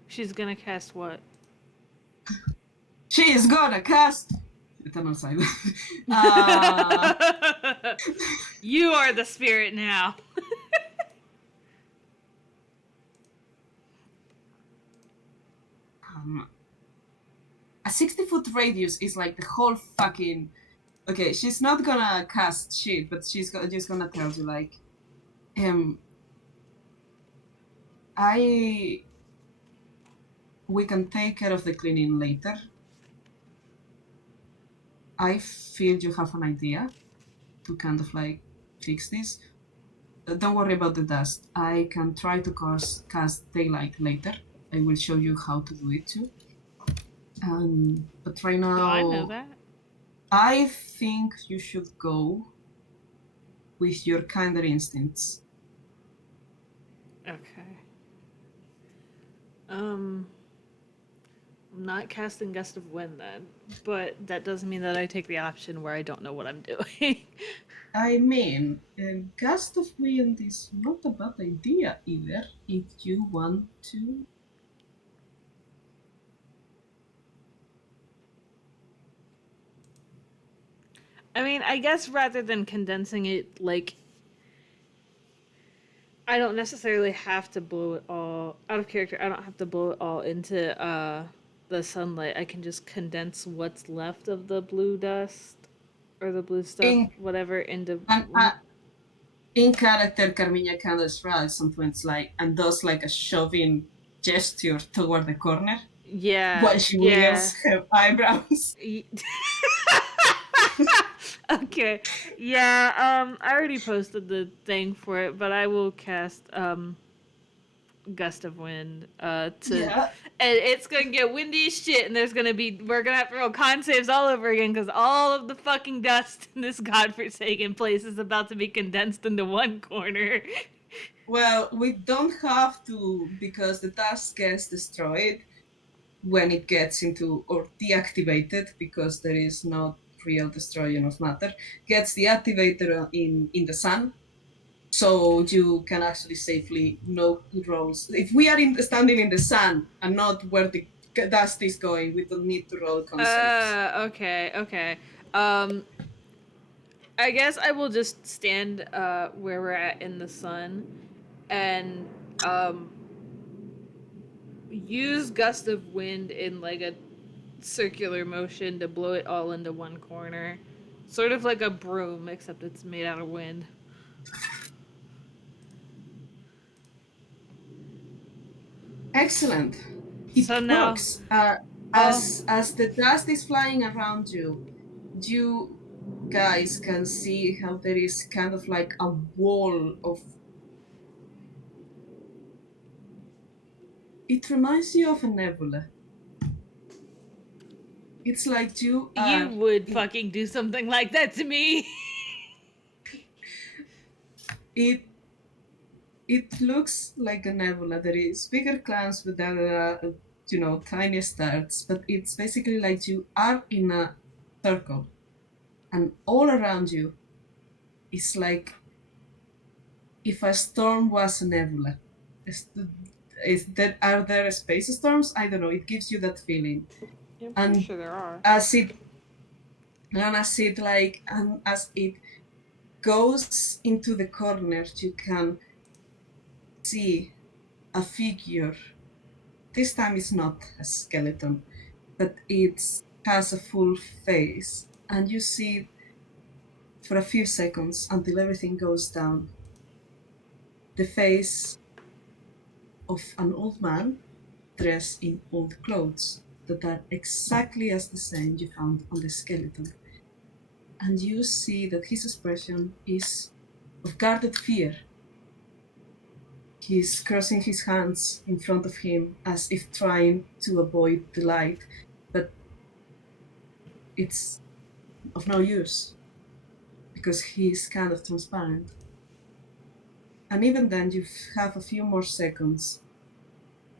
She's gonna cast what? She is gonna cast Eternal Silence. You are the spirit now. A 60-foot radius is like the whole fucking... Okay, she's not gonna cast shit, but she's just gonna tell you, like, we can take care of the cleaning later. I feel you have an idea to kind of like fix this. Don't worry about the dust. I can try to cast daylight later. I will show you how to do it too. But right now, do I know that? I think you should go with your kinder instincts. Okay. Um, I'm not casting Gust of Wind then, but that doesn't mean that I take the option where I don't know what I'm doing. I mean, a gust of wind is not a bad idea either if you want to. I mean, I guess rather than condensing it, like, I don't necessarily have to blow it all out of character. I don't have to blow it all into the sunlight. I can just condense what's left of the blue dust or the blue stuff, In whatever, into and one. in character, Carmiña kind of shrugs some points like and does like a shoving gesture toward the corner Yeah, while she yeah. wiggles her eyebrows. Okay. Yeah, I already posted the thing for it, but I will cast Gust of Wind to Yeah. and it's gonna get windy as shit, and we're gonna have to roll con saves all over again because all of the fucking dust in this godforsaken place is about to be condensed into one corner. Well, we don't have to because the task gets destroyed when it gets into or deactivated because there is not real destroying of matter. Gets deactivated in the sun, so you can actually safely no rolls. If we are standing in the sun and not where the dust is going, we don't need to roll con saves. Okay, okay. Um, I guess I will just stand where we're at in the sun and um use Gust of Wind in like a circular motion to blow it all into one corner. Sort of like a broom, except it's made out of wind. Excellent. It So now, works. oh, As the dust is flying around you, you guys can see how there is kind of like a wall of. It reminds you of a nebula. It's like you you are. would fucking do something like that to me. It it looks like a nebula. There is bigger clouds, but there are tiny stars. But it's basically like you are in a circle, and all around you is like if a storm was a nebula. Are there space storms? I don't know. It gives you that feeling, Yeah, I'm pretty and sure there are. as it and as it goes into the corner, you can see a figure. This time it's not a skeleton, but it has a full face, and you see for a few seconds until everything goes down the face of an old man dressed in old clothes that are exactly as the same you found on the skeleton. And you see that his expression is of guarded fear. He's crossing his hands in front of him as if trying to avoid the light, but it's of no use because he's kind of transparent. And even then, you have a few more seconds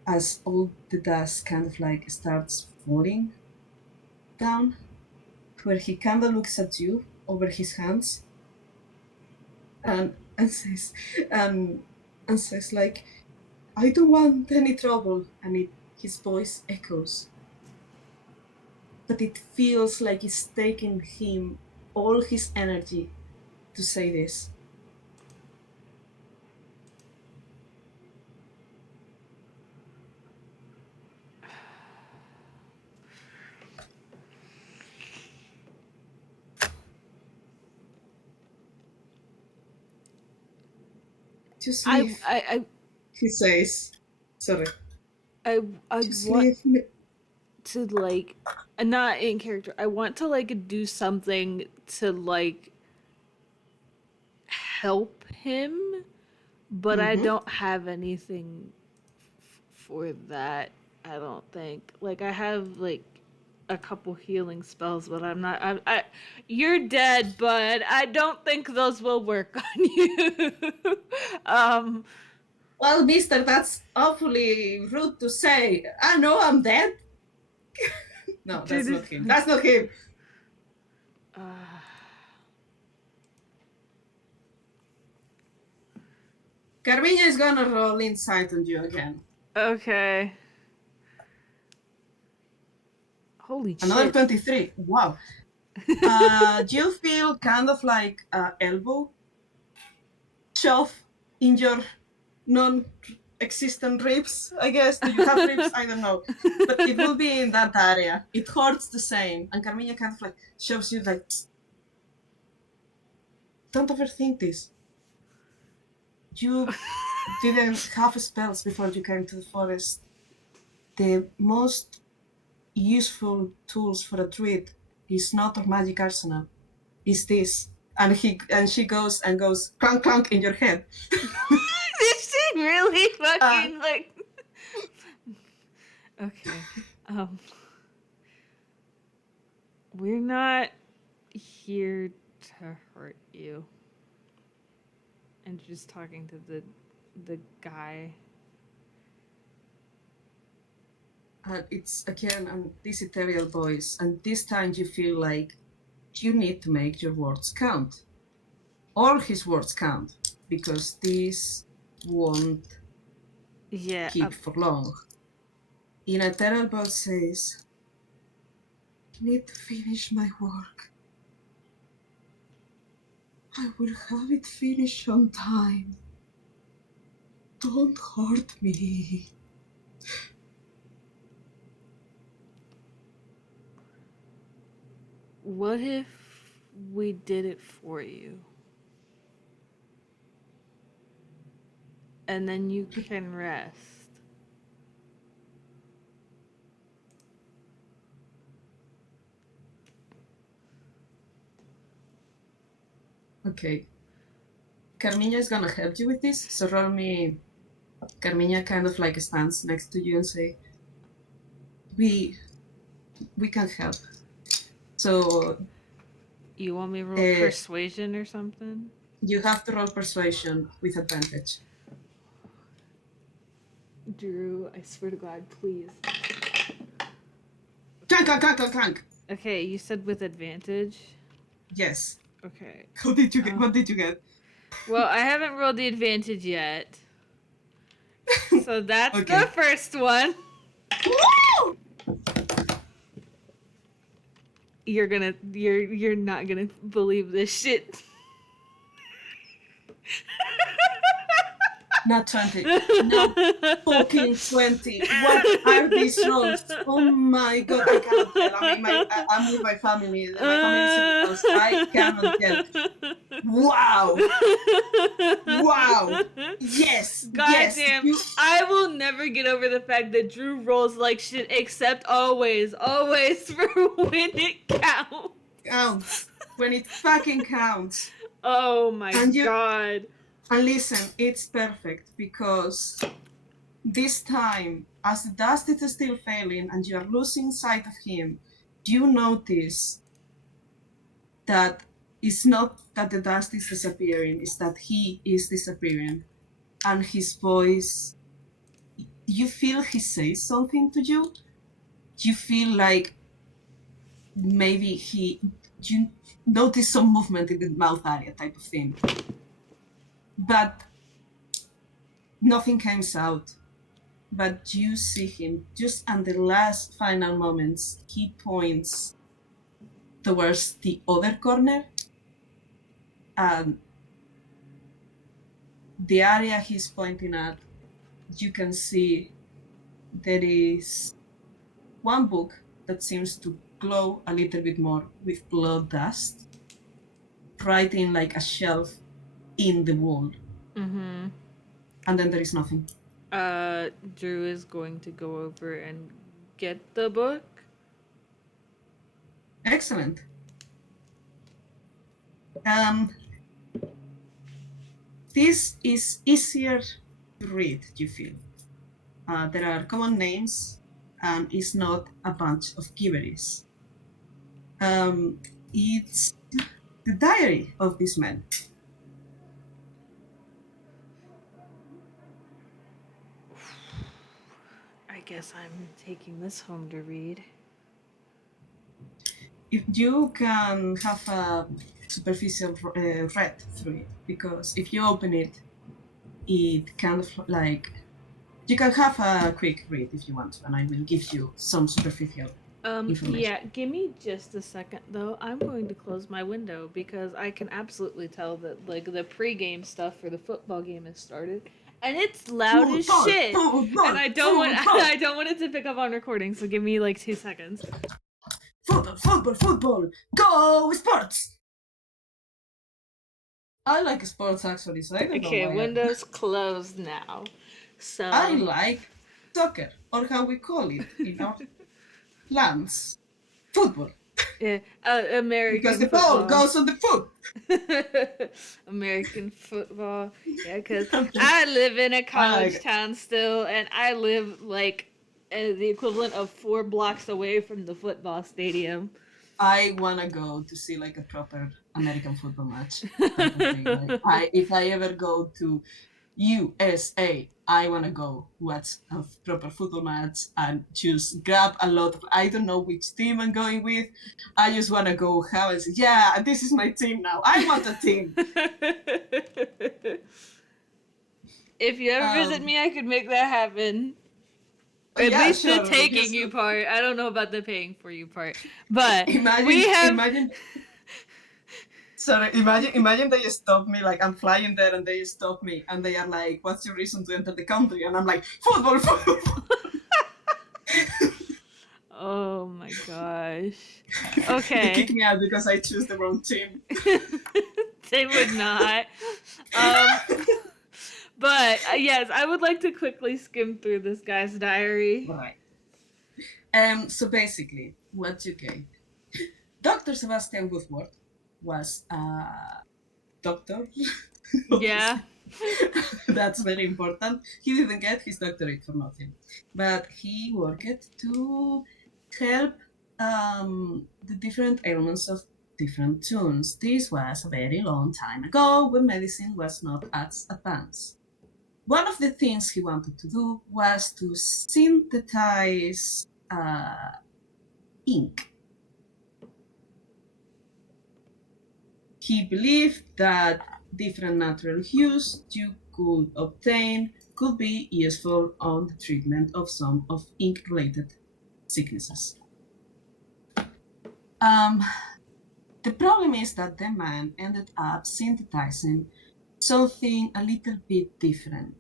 as all the dust kind of like starts falling down, where he kind of looks at you over his hands and says, um, and says like, "I don't want any trouble," and his voice echoes, but it feels like it's taking him all his energy to say this. Just I, leave, I, he says. Sorry. I, I Just want leave me. to like, not in character. I want to like do something to like help him, but I Mm-hmm. don't have anything for that. I don't think. Like I have like a couple healing spells, but I'm not. You're dead, but I don't think those will work on you. um, Well, mister, that's awfully rude to say. I know I'm dead. No, that's not him. That's not him. Carmiña is gonna roll insight on you again. Okay. Holy Another shit. 23. Wow. You feel kind of like elbow shove in your non-existent ribs, I guess. Do you have ribs? I don't know. But it will be in that area. It hurts the same. And Carmiña kind of like shoves you like, don't overthink this. You didn't have spells before you came to the forest. The most useful tools for a druid is not a magic arsenal. Is this. And she goes clunk clunk in your head. Did she really fucking like? Okay. We're not here to hurt you. And just talking to the guy. It's again this ethereal voice, and this time you feel like you need to make your words count. All his words count, because this won't keep for long. In ethereal voice says, I need to finish my work. I will have it finished on time. Don't hurt me. What if we did it for you? And then you can rest. Okay. Carmiña is gonna help you with this, so roll me. Carmiña kind of like stands next to you and say, we can help. So you want me to roll persuasion or something? You have to roll persuasion with advantage. Drew, I swear to God, please. Clank, clank, clank, clank, clank. Okay, you said with advantage? Yes. Okay. How did you get? What did you get? Well, I haven't rolled the advantage yet. So that's okay. The first one. Woo! You're not gonna believe this shit. Not 20. Not fucking 20. What are these rolls? Oh my god, I cannot tell. I'm with my family. My family is in the house. I cannot tell. Wow. Wow. Yes. Goddamn. Yes. I will never get over the fact that Drew rolls like shit, except always for when it counts. Counts. When it fucking counts. Oh my god. And listen, it's perfect, because this time, as the dust is still failing and you are losing sight of him, you notice that it's not that the dust is disappearing, it's that he is disappearing. And his voice, you feel he says something to you. You feel like maybe you notice some movement in the mouth area type of thing. But nothing comes out. But you see him just at the last final moments. He points towards the other corner, and the area he's pointing at, you can see there is one book that seems to glow a little bit more with blood dust, right in like a shelf in the wall. Mm-hmm. And then there is nothing. Drew is going to go over and get the book. Excellent. This is easier to read, you feel. There are common names, and it's not a bunch of gibberish. It's the diary of this man. guess I'm taking this home to read. If you can have a superficial read through it, because if you open it, it kind of like you can have a quick read if you want to, and I will give you some superficial information. Yeah, give me just a second though. I'm going to close my window because I can absolutely tell that like the pregame stuff for the football game has started, and it's loud as shit. And I don't want it to pick up on recording. So give me like 2 seconds. Football! Go sports! I like sports actually, so I don't know Okay, why windows closed now. So I like soccer, or how we call it in our lands, football. yeah, American Because the football. ball goes on the foot. American football. Yeah, because I live in a college town still, and I live like the equivalent of 4 blocks away from the football stadium. I wanna go to see like a proper American football match. Type of thing. Like, if I ever go to USA, I wanna go watch a proper football match and just grab a lot of. I don't know which team I'm going with. I just wanna go have and say, yeah, this is my team now. I want a team. If you ever visit me, I could make that happen. At least sure, the taking you part. I don't know about the paying for you part. But imagine they stop me, like I'm flying there and they stop me and they are like, what's your reason to enter the country? And I'm like, football. Oh my gosh. Okay. They kick me out because I choose the wrong team. They would not. But yes, I would like to quickly skim through this guy's diary. Right. So basically, what you get. Dr. Sebastian Woodward was a doctor. Yeah. That's very important. He didn't get his doctorate for nothing. But he worked to help the different elements of different tunes. This was a very long time ago when medicine was not as advanced. One of the things he wanted to do was to synthesize ink. He believed that different natural hues you could obtain could be useful on the treatment of some of ink-related sicknesses. The problem is that the man ended up synthesizing something a little bit different.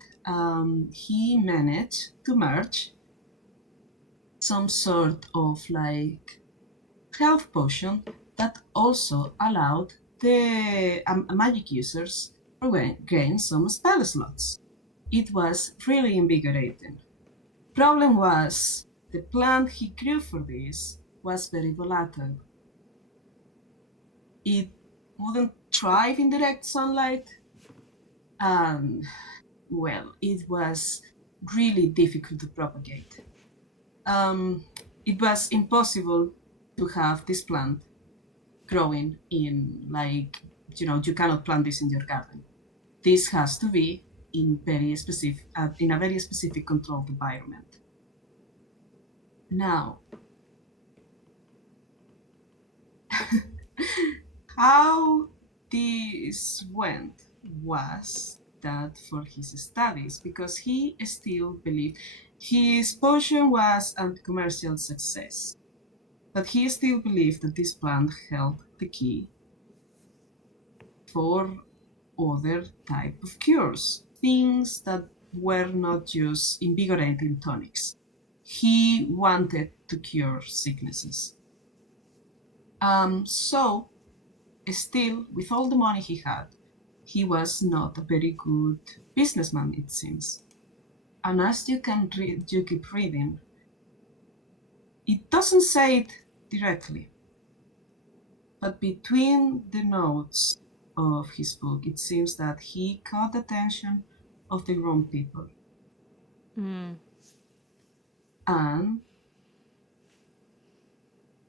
He managed to merge some sort of like health potion that also allowed the magic users to gain some spell slots. It was really invigorating. Problem was, the plant he grew for this was very volatile. It wouldn't thrive in direct sunlight, and well, it was really difficult to propagate. It was impossible to have this plant growing in, like, you cannot plant this in your garden. This has to be in a very specific controlled environment. Now, how this went was that for his studies, because he still believed his potion was a commercial success, but he still believed that this plant held the key for other type of cures, things that were not just invigorating tonics. He wanted to cure sicknesses. So, still, with all the money he had, he was not a very good businessman, it seems. And as you keep reading, it doesn't say it directly, but between the notes of his book, it seems that he caught the attention of the wrong people. And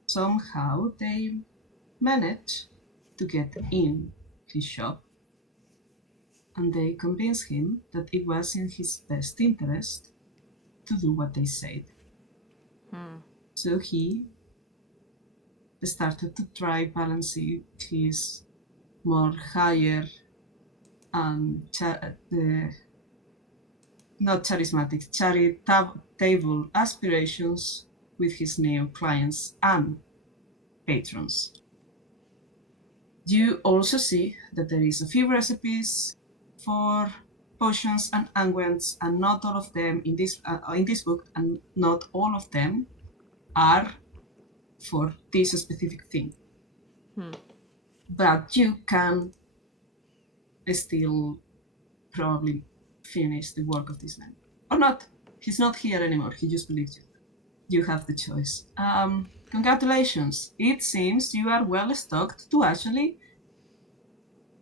somehow they managed to get in his shop, and they convinced him that it was in his best interest to do what they said. So he started to try balancing his more higher not charismatic, charitable aspirations with his new clients and patrons. You also see that there is a few recipes for potions and unguents, and not all of them in this book, and not all of them are for this specific thing. But you can still probably finish the work of this man. Or not. He's not here anymore. He just believes you. You have the choice. Congratulations. It seems you are well stocked to actually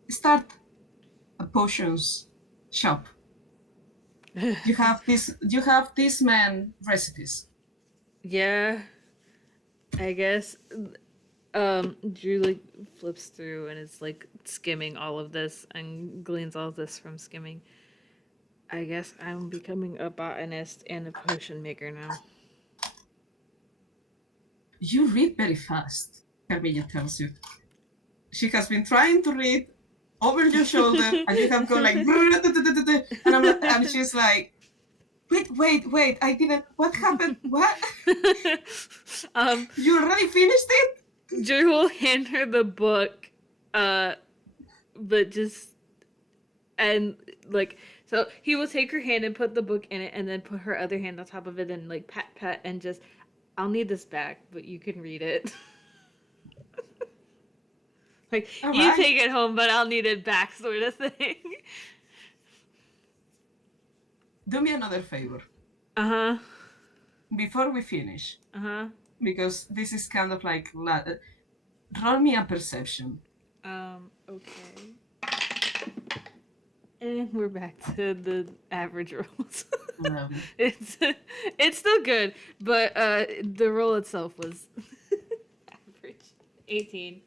start a potions shop. You have this man recipes. Yeah, I guess. Drew like flips through and is like skimming all of this and gleans all of this from skimming. I guess I'm becoming a botanist and a potion maker now. You read very fast, Carmiña tells you. She has been trying to read over your shoulder, and you have gone like, and she's like, wait, I didn't, what happened? What? You already finished it? Drew will hand her the book, but just, and like, so he will take her hand and put the book in it and then put her other hand on top of it and like pat and just, I'll need this back, but you can read it. Like, all you right. Take it home, but I'll need it back, sort of thing. Do me another favor. Before we finish. Because this is kind of like, roll me a perception. Okay. And we're back to the average rolls. It's still good, but the roll itself was average. 18.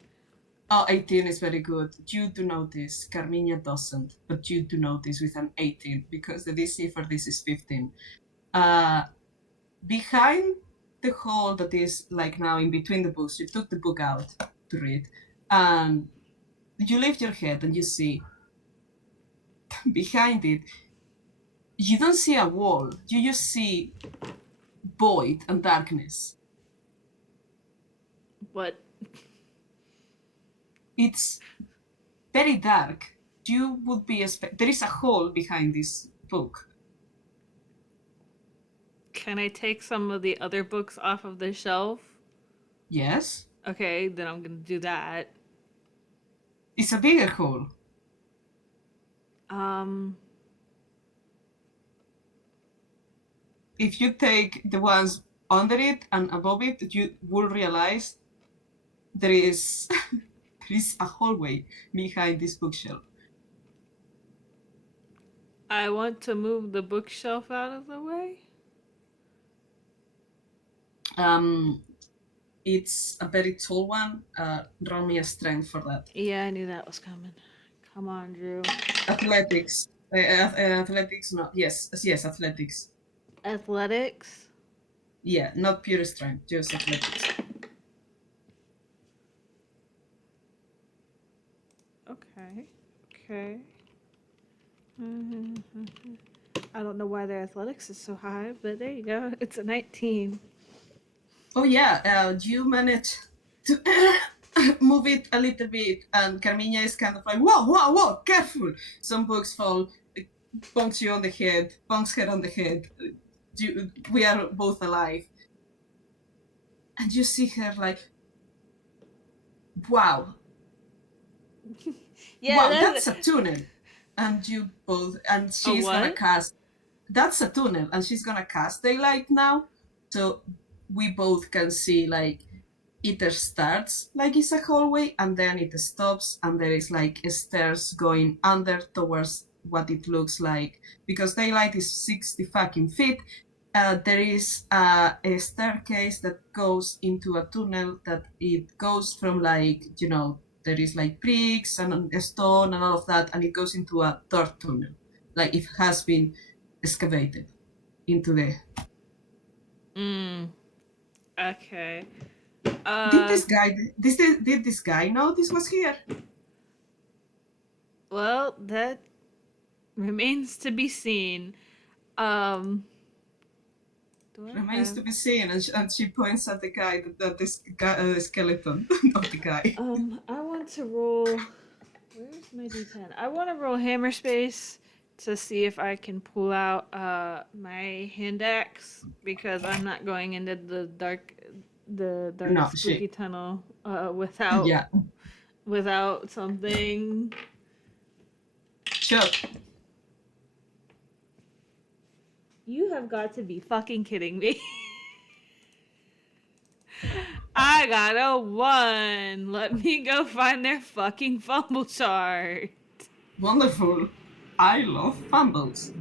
Oh, 18 is very good. You do notice. Carmiña doesn't, but you do notice with an 18 because the DC for this is 15. Behind the hole that is like now in between the books, you took the book out to read, and you lift your head and you see behind it, you don't see a wall, you just see void and darkness. What? It's very dark. You would be there is a hole behind this book. Can I take some of the other books off of the shelf? Yes. Okay, then I'm gonna do that. It's a bigger hole. If you take the ones under it and above it, you will realize there is a hallway behind this bookshelf. I want to move the bookshelf out of the way. It's a very tall one. Roll me a strength for that. Yeah, I knew that was coming. Come on, Drew. Athletics. Athletics, no. Yes, athletics. Athletics? Yeah, not pure strength, just athletics. Okay. I don't know why their athletics is so high, but there you go. It's a 19. Oh yeah, you managed to move it a little bit, and Carmiña is kind of like, whoa, careful! Some books fall, bonks you on the head, bonks her on the head. We are both alive. And you see her like, wow. Yeah, wow, that's a tunnel. And you both, and she's gonna cast, that's a tunnel, and she's gonna cast daylight now. So we both can see like it starts like it's a hallway and then it stops and there is like stairs going under towards what it looks like, because daylight is 60 fucking feet. There is a staircase that goes into a tunnel that it goes from like, you know, there is like bricks and stone and all of that, and it goes into a third tunnel, like it has been excavated into the Mm. Okay. Did this guy know this was here? Well, that remains to be seen. Um, do I Remains have? to be seen, and she points at the guy, this guy, skeleton of the guy. I want to roll. Where's my D10? I want to roll hammer space to see if I can pull out my hand axe because I'm not going into the dark No, spooky tunnel yeah, without something. sure. You have got to be fucking kidding me. I got a 1. Let me go find their fucking fumble chart. Wonderful. I love fumbles.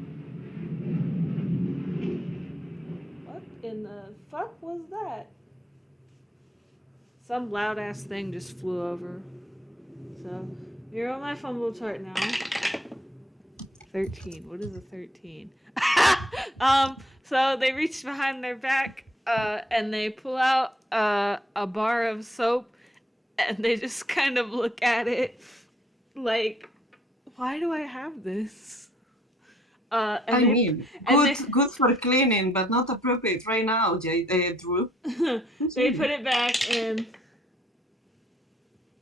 What in the fuck was that? Some loud ass thing just flew over. So, you're on my fumble chart now. 13. What is a 13? So they reach behind their back, and they pull out a bar of soap, and they just kind of look at it like, why do I have this? I mean, good for cleaning, but not appropriate right now, Drew. They put it back and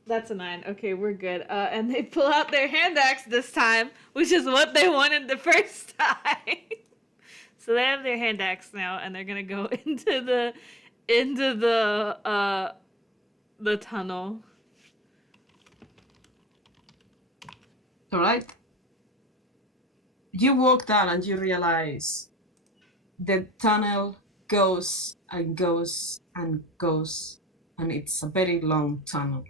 that's a 9. Okay, we're good. And they pull out their hand axe this time, which is what they wanted the first time. So they have their hand axe now, and they're gonna go into the tunnel. All right. You walk down and you realize the tunnel goes and goes and goes, and it's a very long tunnel.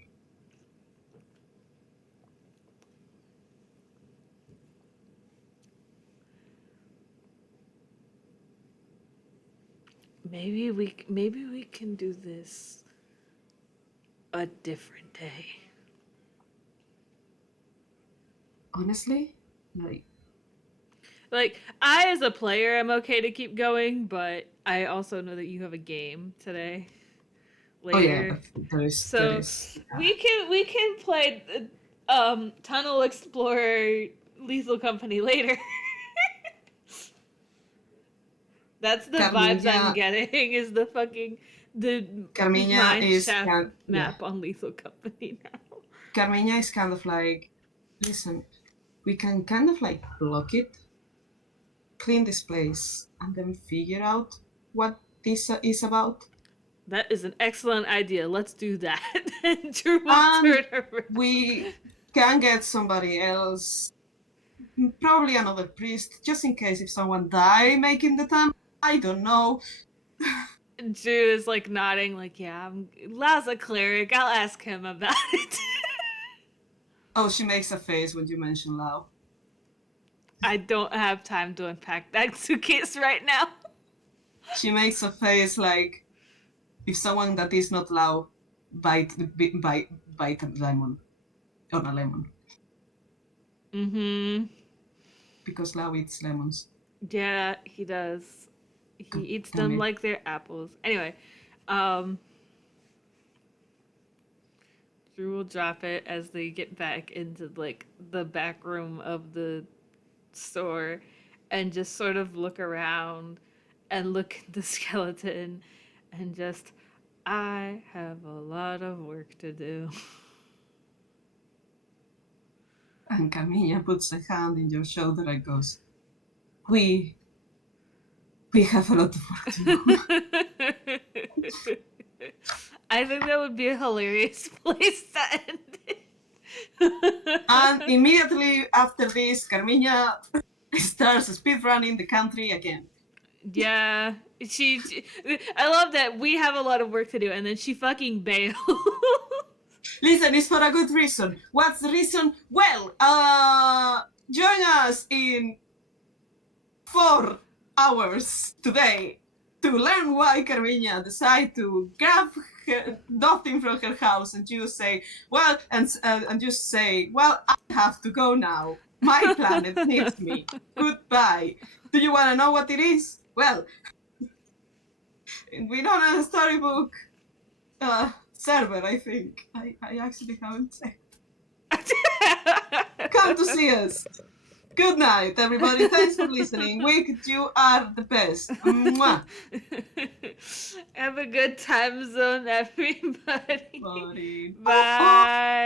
Maybe we can do this a different day. Honestly, Like, I as a player am okay to keep going, but I also know that you have a game today. Later. Oh yeah, there is. We can play Tunnel Explorer Lethal Company later. That's the vibes I'm getting. Is the Carmiña mine shaft map on Lethal Company now. Carmiña is kind of like, listen, we can kind of like block it, clean this place, and then figure out what this is about. That is an excellent idea. Let's do that. And Drew will turn around. We can get somebody else, probably another priest, just in case if someone die making the tunnel. I don't know. Drew is like nodding, like, yeah, La's a cleric. I'll ask him about it. Oh, she makes a face when you mention Lao. I don't have time to unpack that suitcase right now. She makes a face like if someone that is not Lao bite a lemon on a lemon. Mm-hmm. Because Lao eats lemons. Yeah, he does. He eats them like they're apples. Anyway, Drew will drop it as they get back into like the back room of the store and just sort of look around and look at the skeleton and just, I have a lot of work to do. And Carmiña puts a hand in your shoulder and goes, we have a lot of work to do. I think that would be a hilarious place to end it. And immediately after this, Carmiña starts speedrunning the country again. Yeah, she. I love that we have a lot of work to do, and then she fucking bails. Listen, it's for a good reason. What's the reason? Well, join us in 4 hours today to learn why Carmiña decided to grab nothing from her house, and you say, well, and just say, well, I have to go now. My planet needs me. Goodbye. Do you want to know what it is? Well, We don't have a storybook server, I think. I actually haven't checked. Come to see us. Good night, everybody. Thanks for listening. Wicked, you are the best. Mwah. Have a good time zone, everybody. Buddy. Bye.